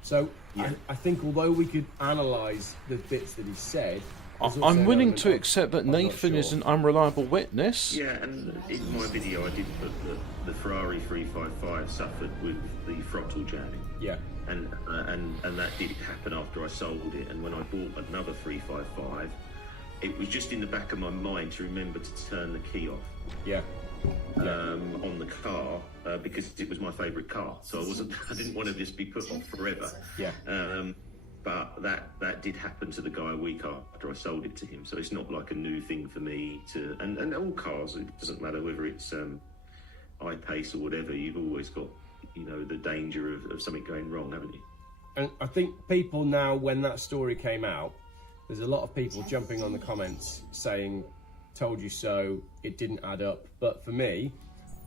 So I think although we could analyse the bits that he said, I'm willing to accept that Nathan is an unreliable witness. Yeah, and in my video I did put that the Ferrari 355 suffered with the throttle jamming. Yeah. And that did happen after I sold it, and when I bought another 355, it was just in the back of my mind to remember to turn the key off. Yeah. On the car, because it was my favourite car, so I didn't want to just be put off forever. Yeah. But that did happen to the guy a week after I sold it to him, so it's not like a new thing for me to. And all cars, it doesn't matter whether it's I-Pace or whatever, you've always got the danger of something going wrong, haven't you? And I think people now, when that story came out, there's a lot of people jumping on the comments saying, told you so, it didn't add up. But for me,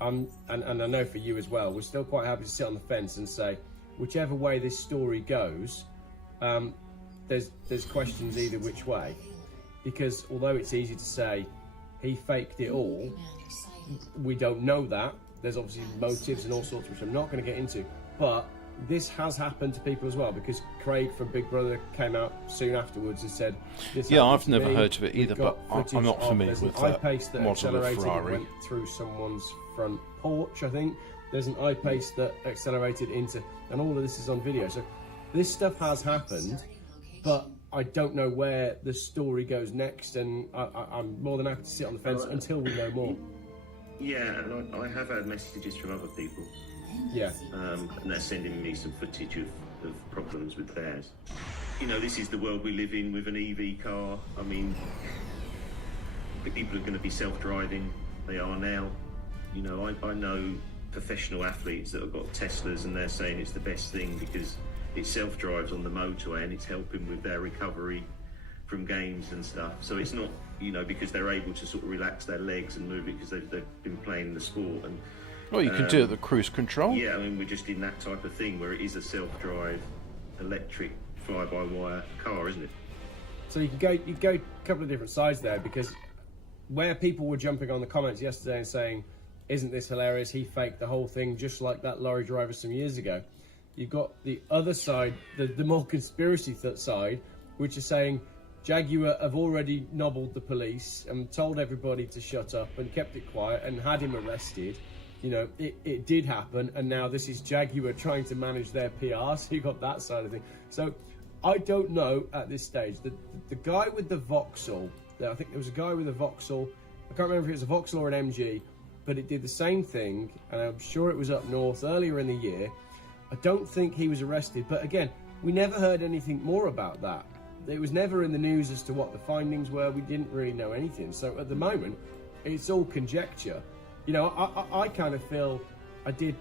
and I know for you as well, we're still quite happy to sit on the fence and say, whichever way this story goes, there's questions either which way. Because although it's easy to say he faked it all, we don't know that. There's obviously motives and all sorts, which I'm not going to get into. But this has happened to people as well, because Craig from Big Brother came out soon afterwards and said, this I've to never me. heard of it either, but I'm not familiar with that I-Pace that model of accelerated, Ferrari. went through someone's front porch, I think. There's an I-Pace that accelerated into, and all of this is on video. So this stuff has happened, but I don't know where the story goes next, and I'm more than happy to sit on the fence until we know more. Yeah, and I have had messages from other people. Yeah. And they're sending me some footage of problems with theirs. This is the world we live in with an EV car. I mean, people are going to be self-driving. They are now. I know professional athletes that have got Teslas, and they're saying it's the best thing because it self-drives on the motorway and it's helping with their recovery from games and stuff. So it's not, because they're able to sort of relax their legs and move it because they've been playing the sport. And Well, you can do it at the cruise control. yeah, I mean, we're just in that type of thing where it is a self-drive, electric, fly-by-wire car, isn't it? So you go a couple of different sides there, because where people were jumping on the comments yesterday and saying, isn't this hilarious, he faked the whole thing just like that lorry driver some years ago. You've got the other side, the more conspiracy side, which is saying, Jaguar have already nobbled the police and told everybody to shut up and kept it quiet and had him arrested. You know, it did happen, and now this is Jaguar trying to manage their PR, so you got that side of thing. So I don't know at this stage. The guy with the Vauxhall, I think there was a guy with a Vauxhall, I can't remember if it was a Vauxhall or an MG, but it did the same thing, and I'm sure it was up north earlier in the year. I don't think he was arrested, but again, we never heard anything more about that. It was never in the news as to what the findings were. We didn't really know anything. So at the moment, it's all conjecture. You know, I kind of feel I did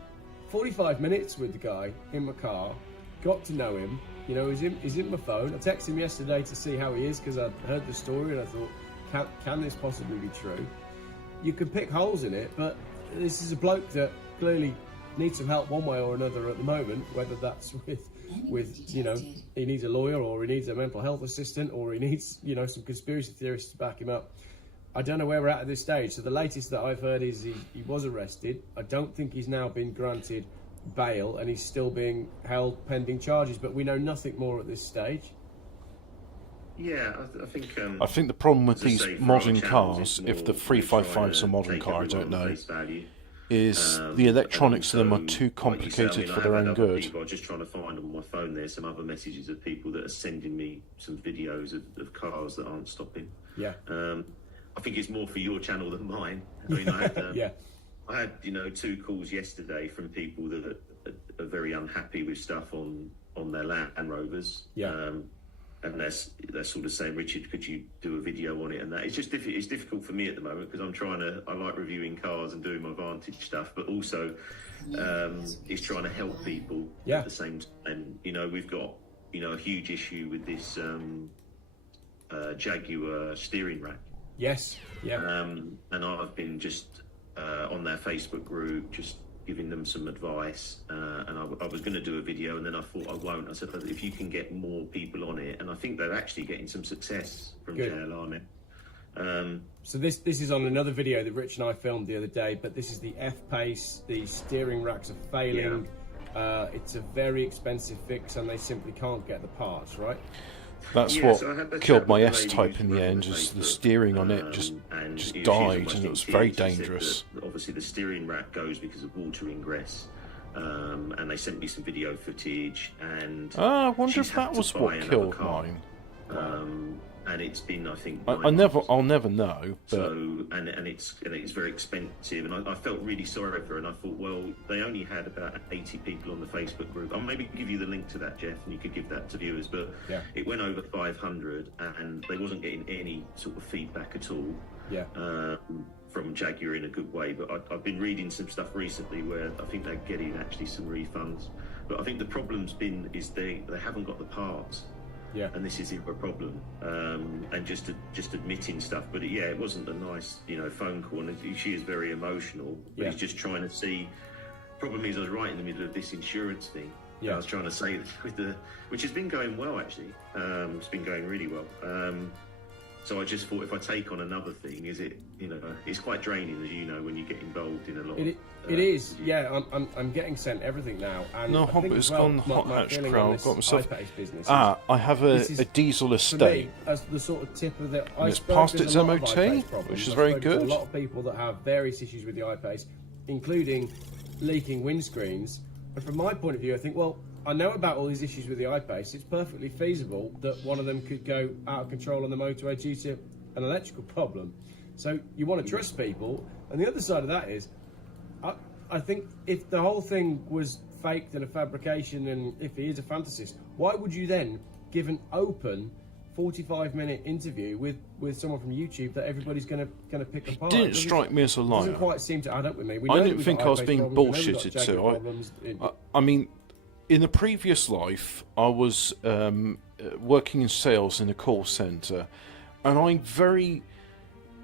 45 minutes with the guy in my car, got to know him. You know, he's in my phone. I texted him yesterday to see how he is because I heard the story and I thought, can this possibly be true? You can pick holes in it, but this is a bloke that clearly needs some help one way or another at the moment, whether that's with you know, he needs a lawyer or he needs a mental health assistant or he needs, you know, some conspiracy theorists to back him up. I don't know where we're at this stage. So the latest that I've heard is he was arrested. I don't think he's now been granted bail and he's still being held pending charges, but we know nothing more at this stage. Yeah, I think. I think the problem with as I these say, for modern our channels, cars, it's if the more 355 is a trying to modern take car, I everyone don't on know, face value. is the electronics of them are also, too like you say, complicated I for have their had own other good. people, I'm just trying to find on my phone. There's some other messages of people that are sending me some videos of cars that aren't stopping. Yeah. I think it's more for your channel than mine. I mean, I had, Yeah. I had, you know, 2 calls yesterday from people that are very unhappy with stuff on their Land Rovers. Yeah. And they're sort of saying, Richard, could you do a video on it? And that it's just it's difficult for me at the moment because I like reviewing cars and doing my Vantage stuff, but also it's trying to help people at the same time. You know, we've got, you know, a huge issue with this Jaguar steering rack. Yes. Yeah. And I've been just on their Facebook group, just giving them some advice. And I was going to do a video, and then I thought I won't. I said, if you can get more people on it, and I think they're actually getting some success from JLR now. So this is on another video that Rich and I filmed the other day, but this is the F-Pace. The steering racks are failing. Yeah. It's a very expensive fix, and they simply can't get the parts, right? That's what killed my S-Type in the end, is the steering on it just died, and it was very dangerous. Obviously the steering rack goes because of water ingress, and they sent me some video footage, and I wonder if that was what killed mine. And it's been, I think, I'll never know. But... So and it's very expensive, and I felt really sorry for her, and I thought, well, they only had about 80 people on the Facebook group. I'll maybe give you the link to that, Jeff, and you could give that to viewers. But it went over 500, and they wasn't getting any sort of feedback at all. Yeah. From Jaguar in a good way, but I've been reading some stuff recently where I think they're getting actually some refunds. But I think the problem's is they haven't got the parts. Yeah, and this is a problem, and just admitting stuff. But it wasn't a nice, you know, phone call, and she is very emotional. But he's just trying to see. Problem is, I was right in the middle of this insurance thing. Yeah, I was trying to say which has been going well actually. It's been going really well. So I just thought, if I take on another thing, is it, you know, it's quite draining, as you know, when you get involved in a lot. It is, yeah. I'm getting sent everything now. And no, Hobbit's gone hot hatch crowd. Got myself. I have a diesel estate. For me, as the sort of tip of the iceberg, it's past its MOT, which is very good. A lot of people that have various issues with the iPace, including leaking windscreens. And from my point of view, I think, well, I know about all these issues with the iPace. It's perfectly feasible that one of them could go out of control on the motorway due to an electrical problem. So you want to trust people. And the other side of that is, I think if the whole thing was faked and a fabrication, and if he is a fantasist, why would you then give an open 45-minute interview with someone from YouTube that everybody's going to pick apart? It didn't strike me as a liar. It doesn't quite seem to add up with me. I didn't think I was being bullshitted to. I mean, in the previous life, I was working in sales in a call centre, and I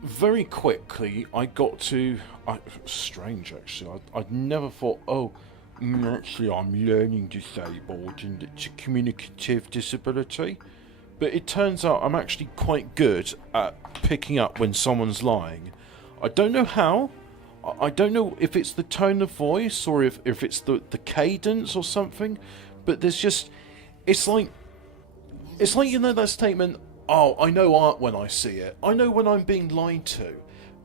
very quickly I got to... strange, actually. I'd never thought, actually I'm learning disabled and it's a communicative disability. But it turns out I'm actually quite good at picking up when someone's lying. I don't know how. I don't know if it's the tone of voice or if it's the cadence or something, but there's just... It's like, you know that statement, Oh, I know art when I see it. I know when I'm being lied to.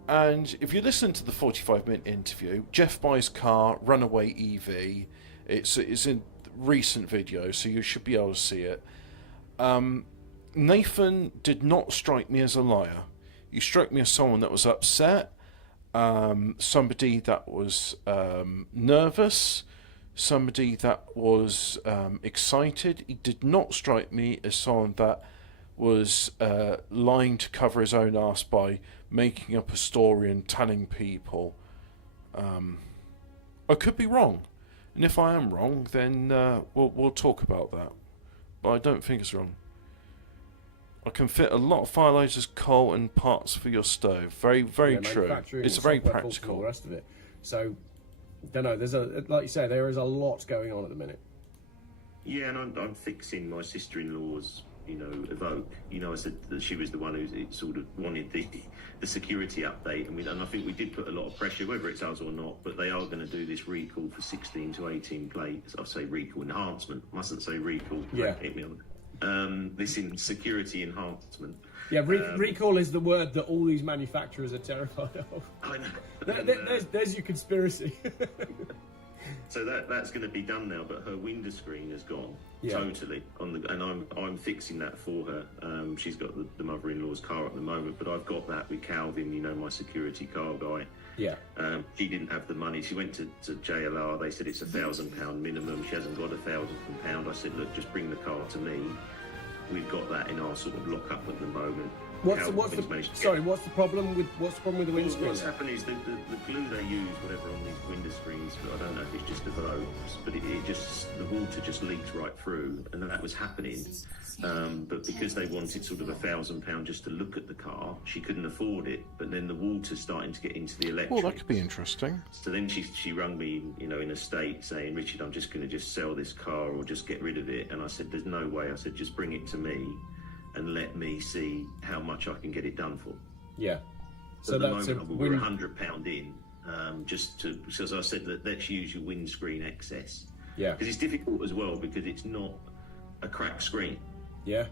And if you listen to the 45-minute interview, Jeff buys car, runaway EV. It's in recent video, so you should be able to see it. Nathan did not strike me as a liar. He struck me as someone that was upset, somebody that was nervous, somebody that was excited. He did not strike me as someone that was lying to cover his own ass by making up a story and telling people. I could be wrong, and if I am wrong, then we'll talk about that. But I don't think it's wrong. I can fit a lot of fire lasers, coal, and parts for your stove. Very, very true. It's very practical. All the rest of it. So, don't know. There's like you say, there is a lot going on at the minute. Yeah, and I'm fixing my sister-in-law's, Evoke. I said that she was the one who sort of wanted the security update, and I think we did put a lot of pressure, whether it's us or not. But they are going to do this recall for 16 to 18 plates. I say recall enhancement. Mustn't say recall. Yeah. Hit me on this in security enhancement. Yeah, recall is the word that all these manufacturers are terrified of. I know. There's your conspiracy. So that's going to be done now, but her window screen has gone totally and I'm fixing that for her. She's got the mother-in-law's car at the moment, but I've got that with Calvin, my security car guy. Yeah. She didn't have the money. She went to JLR. They said it's £1,000 minimum. She hasn't got £1,000. I said, look, just bring the car to me. We've got that in our sort of lock-up at the moment. What's the problem with the windscreen? What's happened is the glue they use, whatever, on these window screens, I don't know if it's just the globes, but the water just leaked right through, and that was happening. But because they wanted sort of £1,000 just to look at the car, she couldn't afford it. But then the water's starting to get into the electrics. Well, that could be interesting. So then she rung me, in a state saying, Richard, I'm just going to just sell this car or just get rid of it. And I said, there's no way. I said, just bring it to me and let me see how much I can get it done for. Yeah. So at the moment, we're £100 in, because I said that let's use your windscreen excess. Yeah. Because it's difficult as well because it's not a cracked screen. Yeah.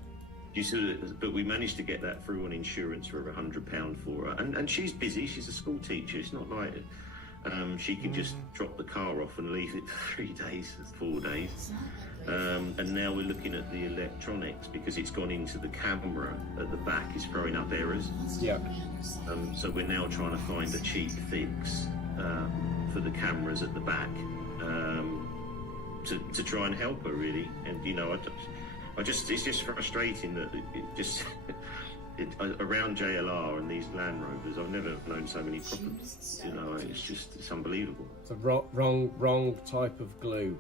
But we managed to get that through on insurance for £100 for her, and she's busy. She's a school teacher. It's not like she can just drop the car off and leave it for 3 days, 4 days. And now we're looking at the electronics because it's gone into the camera at the back. Is throwing up errors. Yeah. So we're now trying to find a cheap fix for the cameras at the back to try and help her really. And it's just frustrating that it just around JLR and these Land Rovers, I've never known so many problems. It's unbelievable. It's a wrong type of glue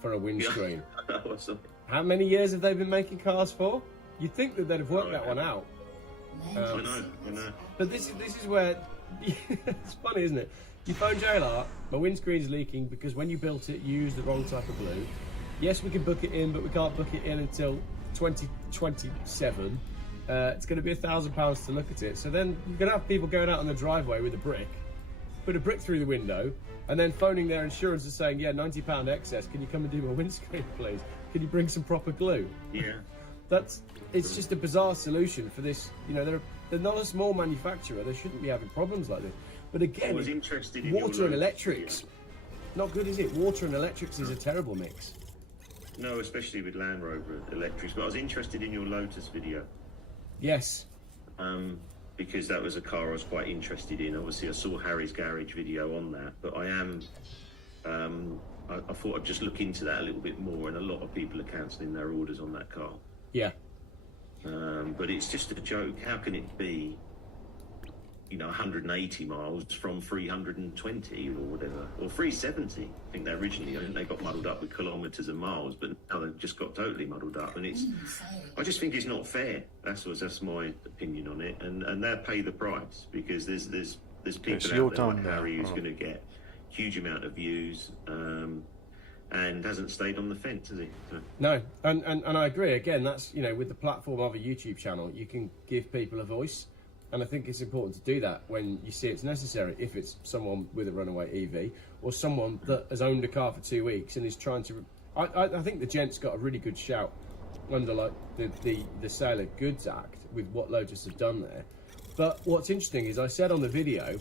for a windscreen. Yeah. How many years have they been making cars for? You'd think that they'd have worked that one out. I know. But this is where it's funny, isn't it? You phone JLR, my windscreen's leaking because when you built it, you used the wrong type of glue. Yes, we can book it in, but we can't book it in until 2027. It's going to be £1,000 to look at it. So then you're going to have people going out on the driveway with a brick, put a brick through the window, and then phoning their insurance and saying, yeah, £90 excess, can you come and do my windscreen, please? Can you bring some proper glue? Yeah. It's just a bizarre solution for this. They're not a small manufacturer. They shouldn't be having problems like this. But again, I was interested in water and electrics. Not good, is it? Water and electrics is a terrible mix. No, especially with Land Rover electrics. But I was interested in your Lotus video. Yes. Because that was a car I was quite interested in. Obviously, I saw Harry's garage video on that, but I am. I thought I'd just look into that a little bit more, and a lot of people are cancelling their orders on that car. Yeah. But it's just a joke. How can it be, 180 miles from 320 or whatever, or 370? I think they got muddled up with kilometres and miles, but now they've just got totally muddled up, and I just think it's not fair. That's my opinion on it, and they'll pay the price because there's people out there like Harry who's going to get huge amount of views. And hasn't stayed on the fence, has he? So. No, and I agree. Again, that's with the platform of a YouTube channel, you can give people a voice, and I think it's important to do that when you see it's necessary. If it's someone with a runaway EV or someone that has owned a car for 2 weeks and is trying to, I think the gent's got a really good shout under like the Sale of Goods Act with what Lotus have done there. But what's interesting is I said on the video,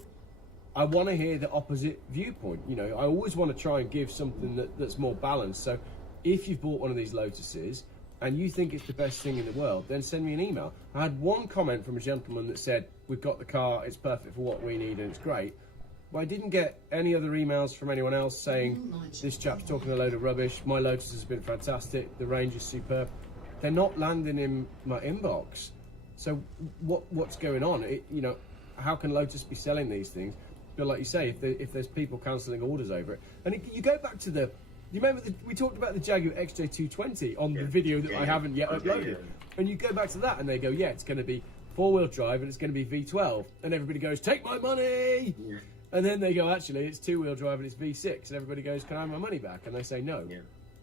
I want to hear the opposite viewpoint. You know, I always want to try and give something that's more balanced. So if you've bought one of these Lotuses and you think it's the best thing in the world, then send me an email. I had one comment from a gentleman that said, we've got the car, it's perfect for what we need and it's great. But I didn't get any other emails from anyone else saying, this chap's talking a load of rubbish, my Lotus has been fantastic, the range is superb. They're not landing in my inbox. So what's going on? You know, how can Lotus be selling these things? But like you say, if there's people cancelling orders over it, and you go back to you remember we talked about the Jaguar XJ220 on the video that I haven't yet uploaded, and you go back to that and they go, yeah, it's going to be 4-wheel drive and it's going to be V12, and everybody goes, take my money. And then they go, actually, it's 2-wheel drive and it's V6, and everybody goes, can I have my money back? And they say no.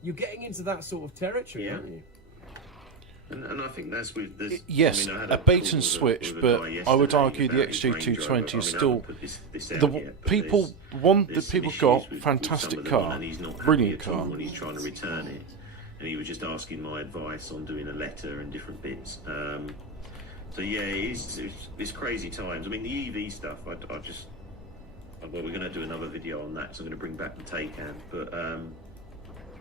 You're getting into that sort of territory, aren't you? And I think that's with this. Yes, I mean, a bait and switch, but I would argue the XJ220 is still the people got fantastic car, brilliant car. When he's trying to return it, and he was just asking my advice on doing a letter and different bits. So yeah, it's crazy times. I mean, the EV stuff, well, we're going to do another video on that, so I'm going to bring back the Taycan. But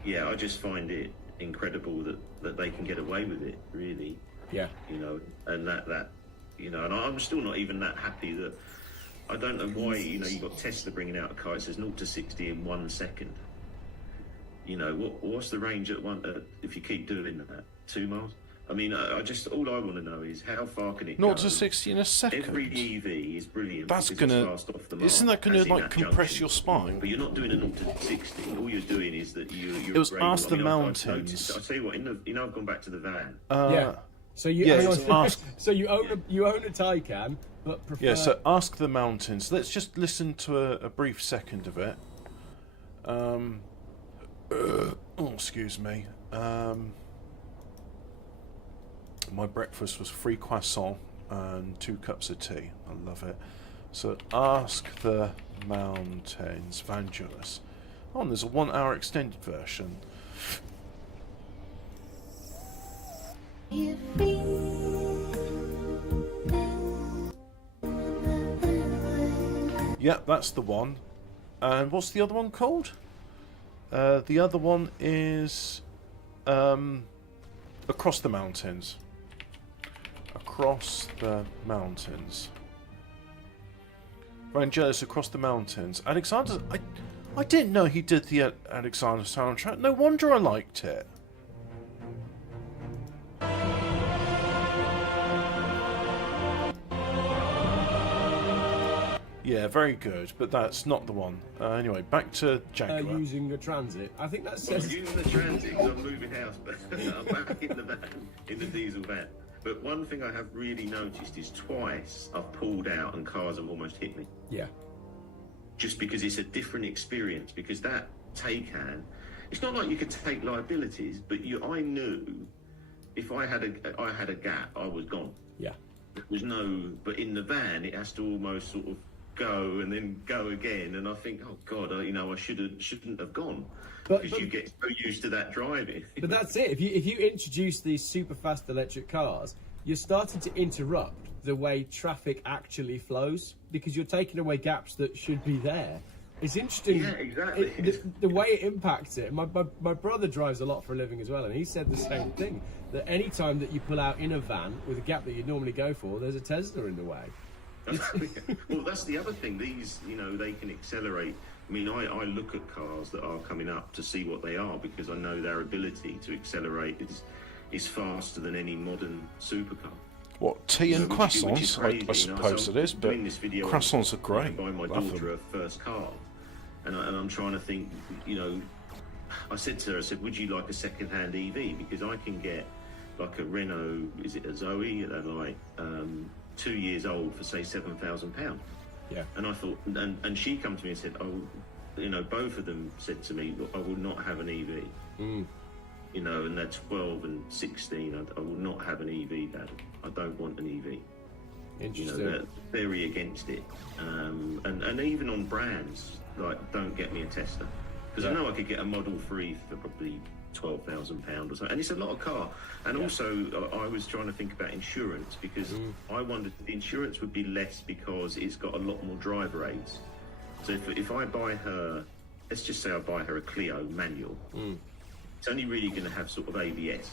yeah, I just find it incredible that they can get away with it, really. Yeah. You know, and that you know, and I'm still not even that happy that I don't know why, you know, you got Tesla bringing out a car, it says 0 to 60 in 1 second. You know, what's the range at if you keep doing that? 2 miles? I mean, all I want to know is how far can it go? 0 to 60 in a second. Every EV is brilliant. That's because gonna. it's fast off the mark, Isn't that gonna as in like that compress junction. your spine? But you're not doing a 0 to 60. All you're doing is that you're. It was upgrading. Ask the I've Mountains. noticed- I'll tell you what. I've gone back to the van. Yeah. So you yeah, hang it's on. Ask- So you own a Taycan, but prefer. Yeah, so Ask the Mountains. Let's just listen to a brief second of it. Oh, excuse me. My breakfast was 3 croissants and 2 cups of tea. I love it. So Ask the Mountains, Vangelis. Oh, and there's a 1-hour extended version. Yeah, that's the one. And what's the other one called? The other one is Across the Mountains. Across the Mountains. Vangelis, Across the Mountains. Alexander, I didn't know he did the Alexander soundtrack. No wonder I liked it. Yeah, very good, but that's not the one. Anyway, back to Jaguar. Using a Transit. I think that I'm says. using the Transit because I'm moving house, but I'm back in the van, in the diesel van. But one thing I have really noticed is twice I've pulled out and cars have almost hit me. Yeah. Just because it's a different experience. Because that Taycan, it's not like you could take liabilities, but I knew if I had a gap, I was gone. Yeah. There was no, but in the van, it has to almost sort of go and then go again. And I think, oh God, I shouldn't have gone. Because you get so used to that driving. But that's it. If you introduce these super fast electric cars, you're starting to interrupt the way traffic actually flows because you're taking away gaps that should be there. It's interesting. Yeah, exactly. The way it impacts it. My brother drives a lot for a living as well, and he said the same thing. That any time that you pull out in a van with a gap that you'd normally go for, there's a Tesla in the way. Well, that's the other thing. These, they can accelerate. I mean, I look at cars that are coming up to see what they are because I know their ability to accelerate is faster than any modern supercar. What, tea and which is croissants? crazy, I suppose so it is, I'm but doing this video croissants are great. on buying my Love daughter them. her first car, and I'm trying to think. I said to her, would you like a second-hand EV? Because I can get like a Renault, is it a Zoe? They're like 2 years old for say £7,000. Yeah. And I thought, and she come to me and said, both of them said to me, look, I will not have an EV. And they're 12 and 16. I will not have an EV, Dad. I don't want an EV. Interesting. They're very against it. And even on brands, like, don't get me a Tesla. Because I know I could get a Model 3 for probably £12,000 or so, and it's a lot of car. And also, I was trying to think about insurance, because I wondered if the insurance would be less because it's got a lot more driver aids. So if I buy her, let's just say I buy her a Clio manual, it's only really going to have sort of ABS.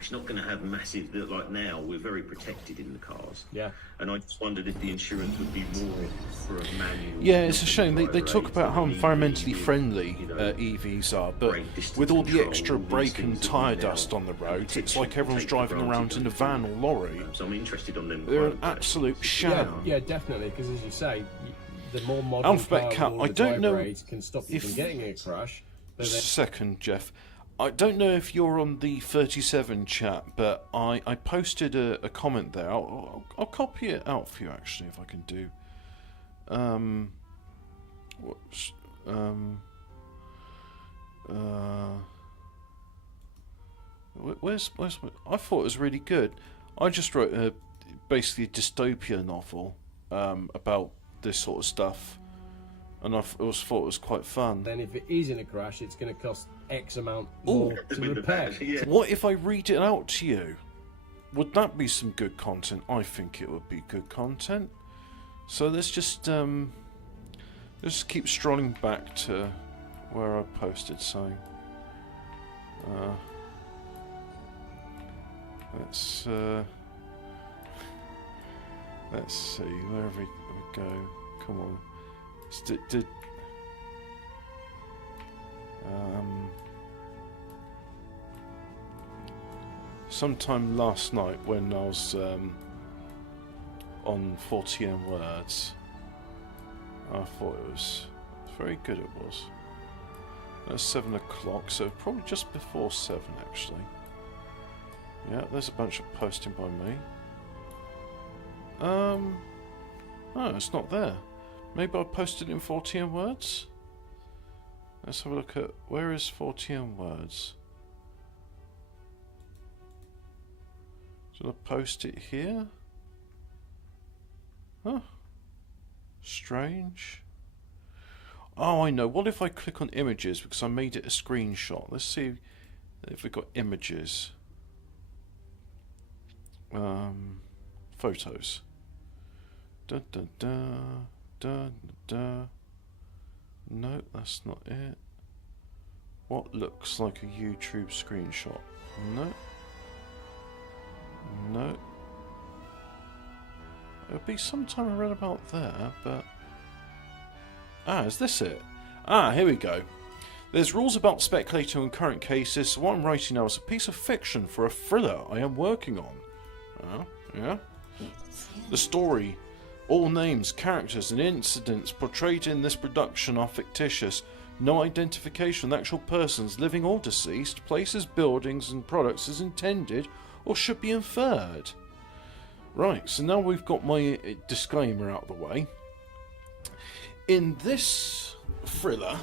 It's not going to have massive, like now, we're very protected in the cars. Yeah. And I just wondered if the insurance would be more for a manual. Yeah, it's a shame. They talk aids about how than an environmentally EV, friendly you know, EVs are, but brake distance with all the control, extra these brake things and that we tyre now dust on the road, it's take like everyone's for driving granted around in a van or lorry. So I'm interested on them. They're an quotes, absolute actually. sham. Yeah, definitely. Because as you say, the more modern Alphabet car Cat, with all I the don't know driver aids can stop you if- from getting in a crash. But then, Second, Jeff. I don't know if you're on the 37 chat, but I posted a comment there. I'll copy it out for you, actually, if I can do. Where's I thought it was really good. I just wrote basically a dystopia novel about this sort of stuff, and I thought it was quite fun. then if it is in a crash, it's going to cost X amount more to With the repair. bag, yeah. What if I read it out to you? Would that be some good content? I think it would be good content. So let's just keep strolling back to where I posted. So let's see wherever we go. Come on. Sometime last night when I was on 40M Words, I thought it was very good. It was. It's 7 o'clock, so probably just before 7 actually. Yeah, there's a bunch of posting by me. Oh, it's not there. Maybe I posted in 40M Words? Let's have a look at, where is 40M Words? Did I post it here? Huh. Strange. Oh, I know. What if I click on images, because I made it a screenshot? Let's see if we've got images. Photos. Da da da da da. No, that's not it. What looks like a YouTube screenshot? No. No. It'll be sometime around about there, but... Ah, is this it? Ah, here we go. There's rules about speculating on current cases, so what I'm writing now is a piece of fiction for a thriller I am working on. Yeah? The story, all names, characters and incidents portrayed in this production are fictitious. No identification of actual persons, living or deceased, places, buildings and products is intended or should be inferred. Right, so now we've got my disclaimer out of the way. In this thriller,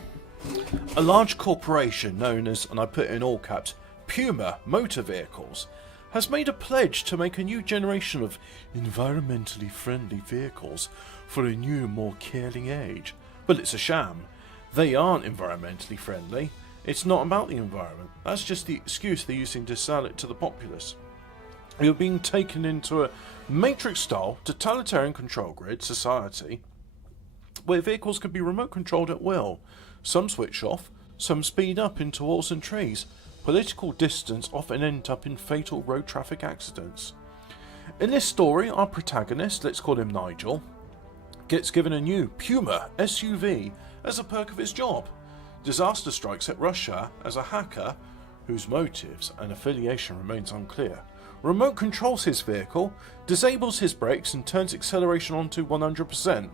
a large corporation known as, and I put it in all caps, Puma Motor Vehicles, has made a pledge to make a new generation of environmentally friendly vehicles for a new, more caring age. But it's a sham. They aren't environmentally friendly. It's not about the environment. That's just the excuse they're using to sell it to the populace. You're being taken into a Matrix-style totalitarian control grid society where vehicles can be remote controlled at will. Some switch off, some speed up into walls and trees. Political distance often end up in fatal road traffic accidents. In this story, our protagonist, let's call him Nigel, gets given a new Puma SUV as a perk of his job. Disaster strikes at Russia as a hacker, whose motives and affiliation remains unclear, remote controls his vehicle, disables his brakes and turns acceleration on to 100%.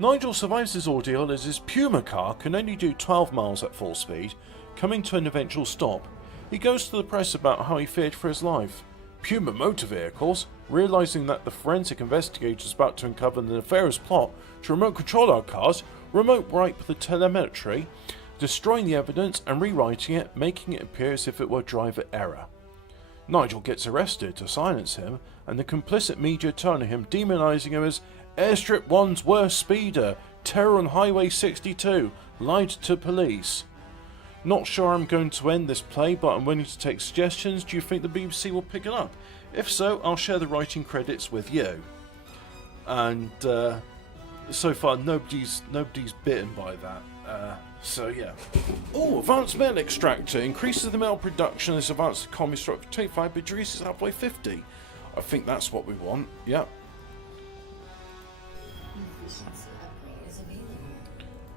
Nigel survives his ordeal as his Puma car can only do 12 miles at full speed, coming to an eventual stop. He goes to the press about how he feared for his life. Puma Motor Vehicles, realising that the forensic investigators about to uncover the nefarious plot to remote control our cars, remote wipe the telemetry, destroying the evidence and rewriting it, making it appear as if it were driver error. Nigel gets arrested to silence him, and the complicit media turn on him, demonising him as Airstrip 1's worst speeder, Terror on Highway 62. Lied to police. Not sure I'm going to end this play, but I'm willing to take suggestions. Do you think the BBC will pick it up? If so, I'll share the writing credits with you. And so far, nobody's bitten by that. So yeah. Oh, advanced metal extractor increases the metal production. This advanced economy structure 25, but reduces halfway 50. I think that's what we want. Yep. Efficiency upgrade is available.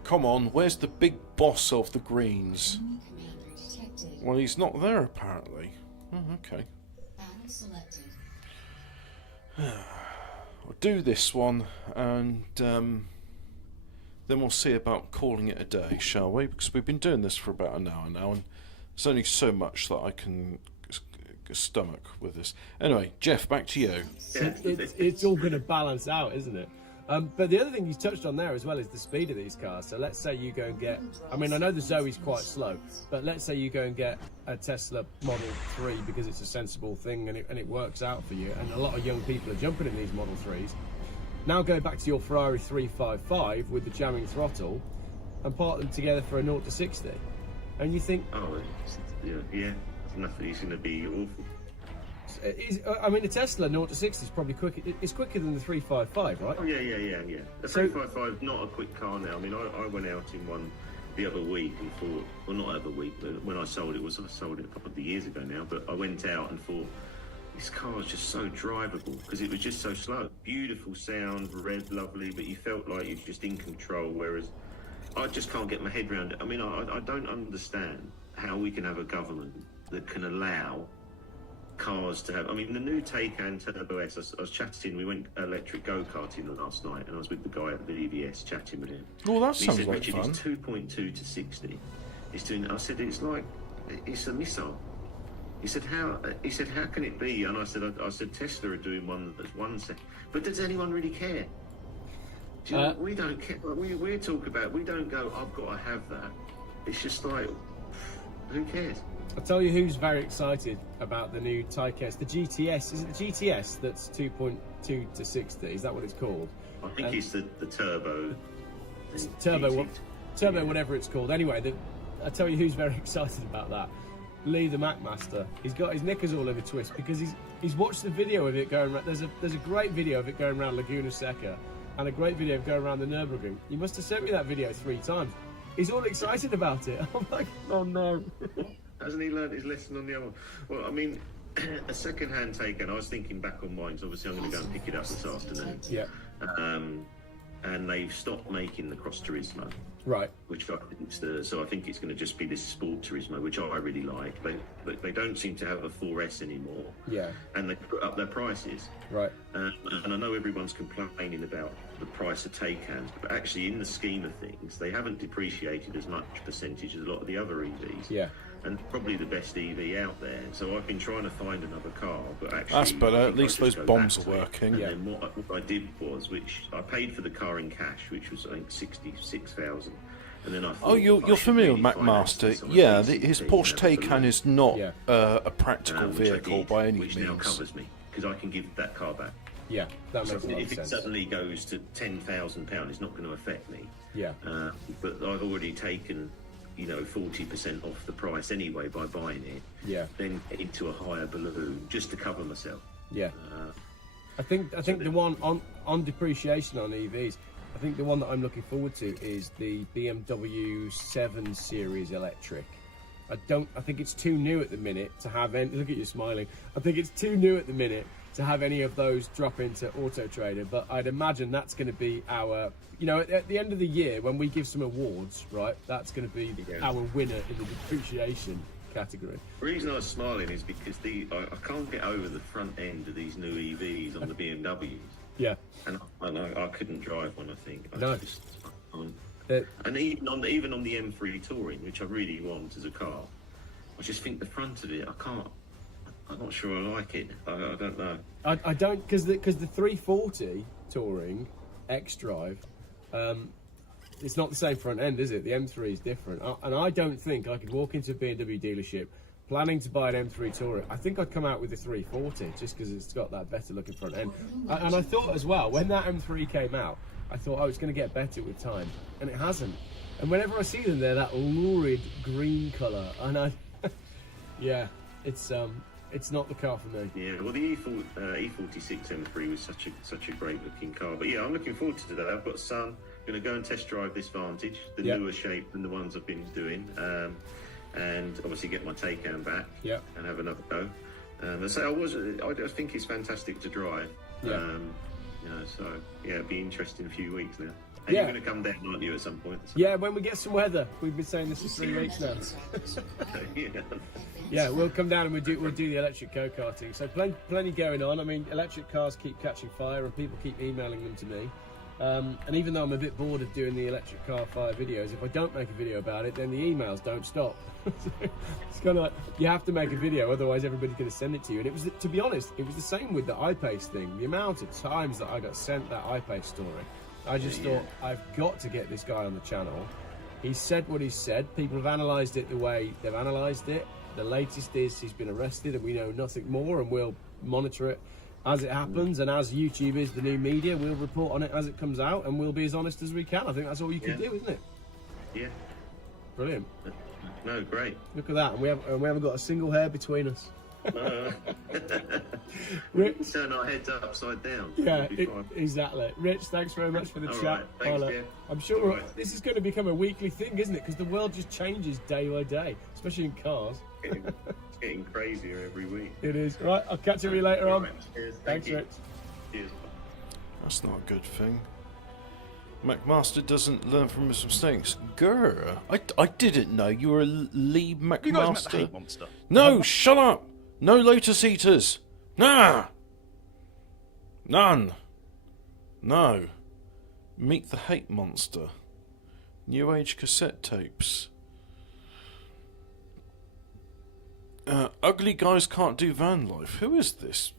Come on, where's the big boss of the Greens? Enemy commander detected. Well, he's not there apparently. Oh, okay. Battle selected. We'll do this one, and then we'll see about calling it a day, shall we? Because we've been doing this for about an hour now, and there's only so much that I can stomach with this. Anyway, Jeff, back to you. It's all going to balance out, isn't it? But the other thing you touched on there as well is the speed of these cars. So let's say you go and get, I mean, I know the Zoe's quite slow, but let's say you go and get a Tesla Model 3 because it's a sensible thing and it works out for you. And a lot of young people are jumping in these Model 3s. Now go back to your Ferrari 355 with the jamming throttle and part them together for a 0 to 60. And you think, Oh, yeah. Nothing. It's going to be awful. I mean, the Tesla 0 to 60 is probably quicker. It's quicker than the 355, right? Oh yeah. The So- 355 not a quick car now. I mean, I went out in one the other week and thought, well, not other week, but when I sold it a couple of years ago now. But I went out and thought, this car is just so drivable because it was just so slow. Beautiful sound, red, lovely, but you felt like you're just in control. Whereas I just can't get my head around it. I mean, I don't understand how we can have a government that can allow cars to have. I mean, the new Taycan Turbo S. I was chatting. We went electric go-karting last night, and I was with the guy at the VVS chatting with him. Oh, that And he sounds said, like Richard, fun. it's 2.2 to 60. It's doing. I said, it's a missile. He said, how? He said, how can it be? And I said, Tesla are doing one that's 1 second. But does anyone really care? Do you know, we don't care. We talk about. We don't go. I've got to have that. It's just like, who cares? I'll tell you who's very excited about the new Taycan. The GTS. Is it the GTS that's 2.2 to 60? Is that what it's called? I think it's the turbo. Turbo, GT. whatever it's called. Anyway, I'll tell you who's very excited about that. Lee, the Mac Master. He's got his knickers all over twist because he's watched the video of it going around. There's a great video of it going around Laguna Seca and a great video of going around the Nürburgring. You must have sent me that video 3 times. He's all excited about it. I'm like, oh no. Hasn't he learned his lesson on the other one? Well, I mean, a second-hand Taycan, I was thinking back on mine, so obviously I'm going to go and pick it up this afternoon. Yeah. And they've stopped making the Cross Turismo, Right. which I think, so I think it's going to just be this Sport Turismo, which I really like. They don't seem to have a 4S anymore. Yeah. And they put up their prices. Right. And I know everyone's complaining about the price of Taycans, but actually in the scheme of things, they haven't depreciated as much percentage as a lot of the other EVs. Yeah. And probably the best EV out there. So I've been trying to find another car, but actually... That's better, I at think least I'll those just go bombs back are to it. working. And Yeah. then what I did was, which I paid for the car in cash, which was I think 66,000. And then I thought, Oh, you're I should familiar with really finance MacMaster? this on a Yeah, PCP his and Porsche have a Taycan loan, is not Yeah. a practical which I vehicle did, by any which now means. covers me because I can give that car back. Yeah. That So makes a lot of if it sense. suddenly goes to £10,000, it's not going to affect me. Yeah. But I've already taken, 40% off the price anyway by buying it. Yeah. Then get into a higher balloon just to cover myself. Yeah. I think the one on depreciation on EVs, I think the one that I'm looking forward to is the BMW 7 Series electric. I think it's too new at the minute to have any. Look at you smiling. I think it's too new at the minute to have any of those drop into Auto Trader. But I'd imagine that's going to be our. At the end of the year when we give some awards, right? That's going to be our winner in the depreciation category. The reason I was smiling is because I can't get over the front end of these new EVs on the BMWs. Yeah. And I couldn't drive one, I think. And even on the M3 Touring, which I really want as a car, I just think the front of it, I'm not sure I like it. I don't know. I don't, because the 340 Touring X-Drive, it's not the same front end, is it? The M3 is different. And I don't think I could walk into a BMW dealership planning to buy an M3 Touring. I think I'd come out with the 340 just because it's got that better looking front end. And I thought as well, when that M3 came out, I thought, oh, it's going to get better with time, and it hasn't. And whenever I see them, they're that lurid green colour, and yeah, it's not the car for me. Yeah, well, the E46 M3 was such a great looking car. But yeah, I'm looking forward to today. I've got Sun. Going to go and test drive this Vantage, the newer shape than the ones I've been doing, and obviously get my Taycan back and have another go. I think it's fantastic to drive. So yeah, it'll be interesting in a few weeks now. And you're going to come down, aren't you, at some point? So. Yeah, when we get some weather. We've been saying this for 3 weeks now. Yeah, we'll come down and we'll do the electric go-karting. So plenty going on. I mean, electric cars keep catching fire and people keep emailing them to me. And even though I'm a bit bored of doing the electric car fire videos, if I don't make a video about it, then the emails don't stop. It's kind of like, you have to make a video, otherwise everybody's going to send it to you. And it was, to be honest, it was the same with the iPace thing. The amount of times that I got sent that iPace story, I just thought, I've got to get this guy on the channel. He said what he said. People have analysed it the way they've analysed it. The latest is he's been arrested and we know nothing more, and we'll monitor it as it happens. And as YouTube is the new media, we'll report on it as it comes out, and we'll be as honest as we can. I think that's all you can do, isn't it? Yeah. Brilliant. No, great. Look at that. And we haven't got a single hair between us. We can turn our heads upside down. Yeah, exactly. Rich, thanks very much for the chat. Right, thanks, I'm sure this is going to become a weekly thing, isn't it? Because the world just changes day by day, especially in cars. It's getting crazier every week. It is. Right, I'll catch you later on. Cheers. Thanks, Rich. Cheers. That's not a good thing. McMaster doesn't learn from his mistakes. Grr. I didn't know you were a lead McMaster. You guys met the hate monster. No, shut up! No Lotus Eaters! Nah! None! No. Meet the Hate Monster. New Age cassette tapes. Ugly guys can't do van life. Who is this?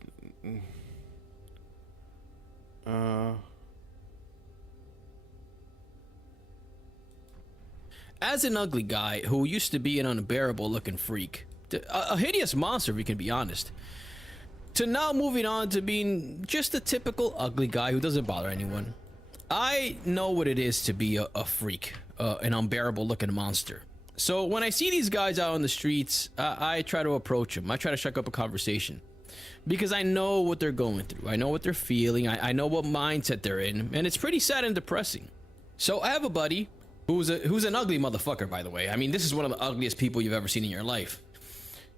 As an ugly guy who used to be an unbearable looking freak, a hideous monster if we can be honest, to now moving on to being just a typical ugly guy who doesn't bother anyone, I know what it is to be a freak, an unbearable looking monster. So when I see these guys out on the streets, I try to approach them. I try to strike up a conversation. Because I know what they're going through. I know what they're feeling. I know what mindset they're in. And it's pretty sad and depressing. So I have a buddy who's an ugly motherfucker, by the way. I mean, this is one of the ugliest people you've ever seen in your life.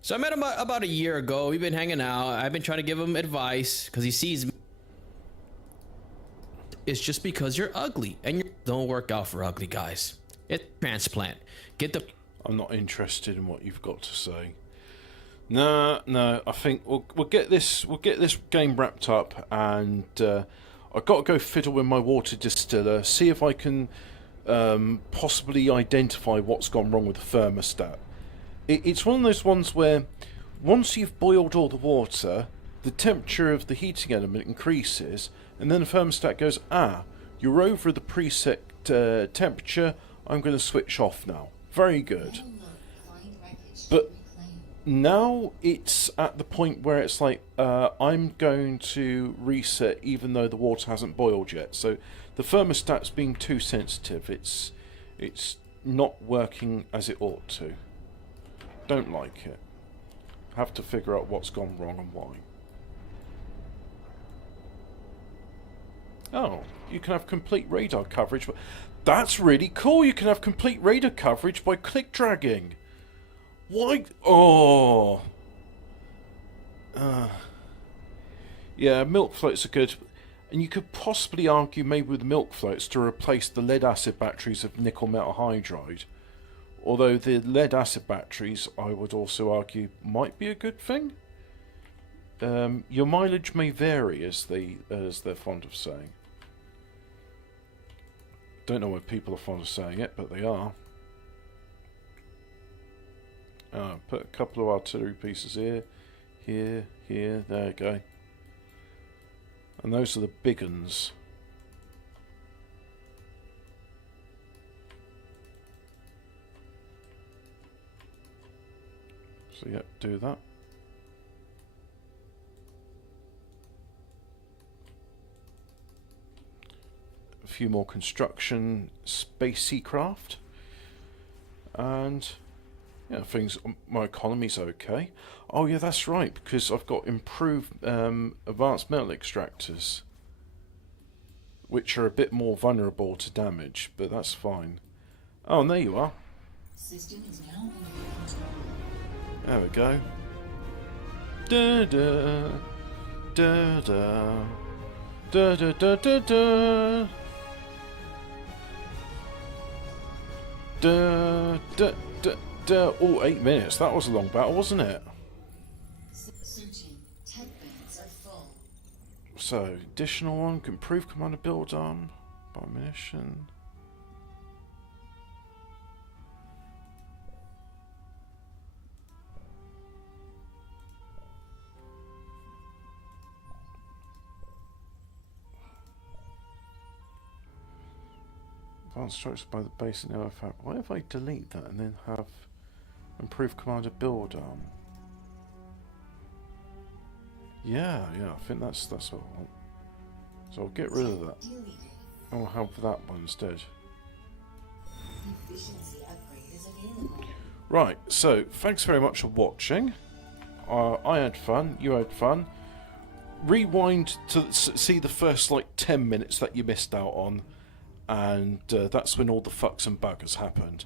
So I met him about a year ago. We've been hanging out. I've been trying to give him advice because he sees me. It's just because you're ugly. And you don't work out for ugly guys. It's transplant. I'm not interested in what you've got to say. No. I think we'll get this game wrapped up, and I've got to go fiddle with my water distiller, see if I can possibly identify what's gone wrong with the thermostat. It's one of those ones where once you've boiled all the water, the temperature of the heating element increases, and then the thermostat goes, you're over the preset temperature, I'm going to switch off now. Very good. But now it's at the point where it's like, I'm going to reset even though the water hasn't boiled yet. So the thermostat's being too sensitive. It's not working as it ought to. Don't like it. Have to figure out what's gone wrong and why. Oh, you can have complete radar coverage. But that's really cool. You can have complete radar coverage by click dragging. Why? Oh. Yeah, milk floats are good. And you could possibly argue maybe with milk floats to replace the lead acid batteries of nickel metal hydride. Although the lead acid batteries, I would also argue, might be a good thing. Your mileage may vary, as they're fond of saying. Don't know why people are fond of saying it, but they are. Put a couple of artillery pieces here, here, there you go. And those are the big uns. So yeah, do that. A few more construction spacey craft, and yeah, things. My economy's okay. Oh yeah, that's right, because I've got improved advanced metal extractors, which are a bit more vulnerable to damage, but that's fine. Oh, and there you are. System is now under control. There we go. Da da da da da da da da da da da da da. Oh, 8 minutes. That was a long battle, wasn't it? Searching. Tech banks are full. So, additional one, improve commander build arm, by munition. Advanced structures by the base and artifact. Why if I delete that and then have improve commander build arm? Yeah, I think that's what I want. So I'll get rid of that. Deleted. And we'll have that one instead. Efficiency upgrade is available. Right, so thanks very much for watching. I had fun, you had fun. Rewind to see the first like 10 minutes that you missed out on, and that's when all the fucks and buggers happened.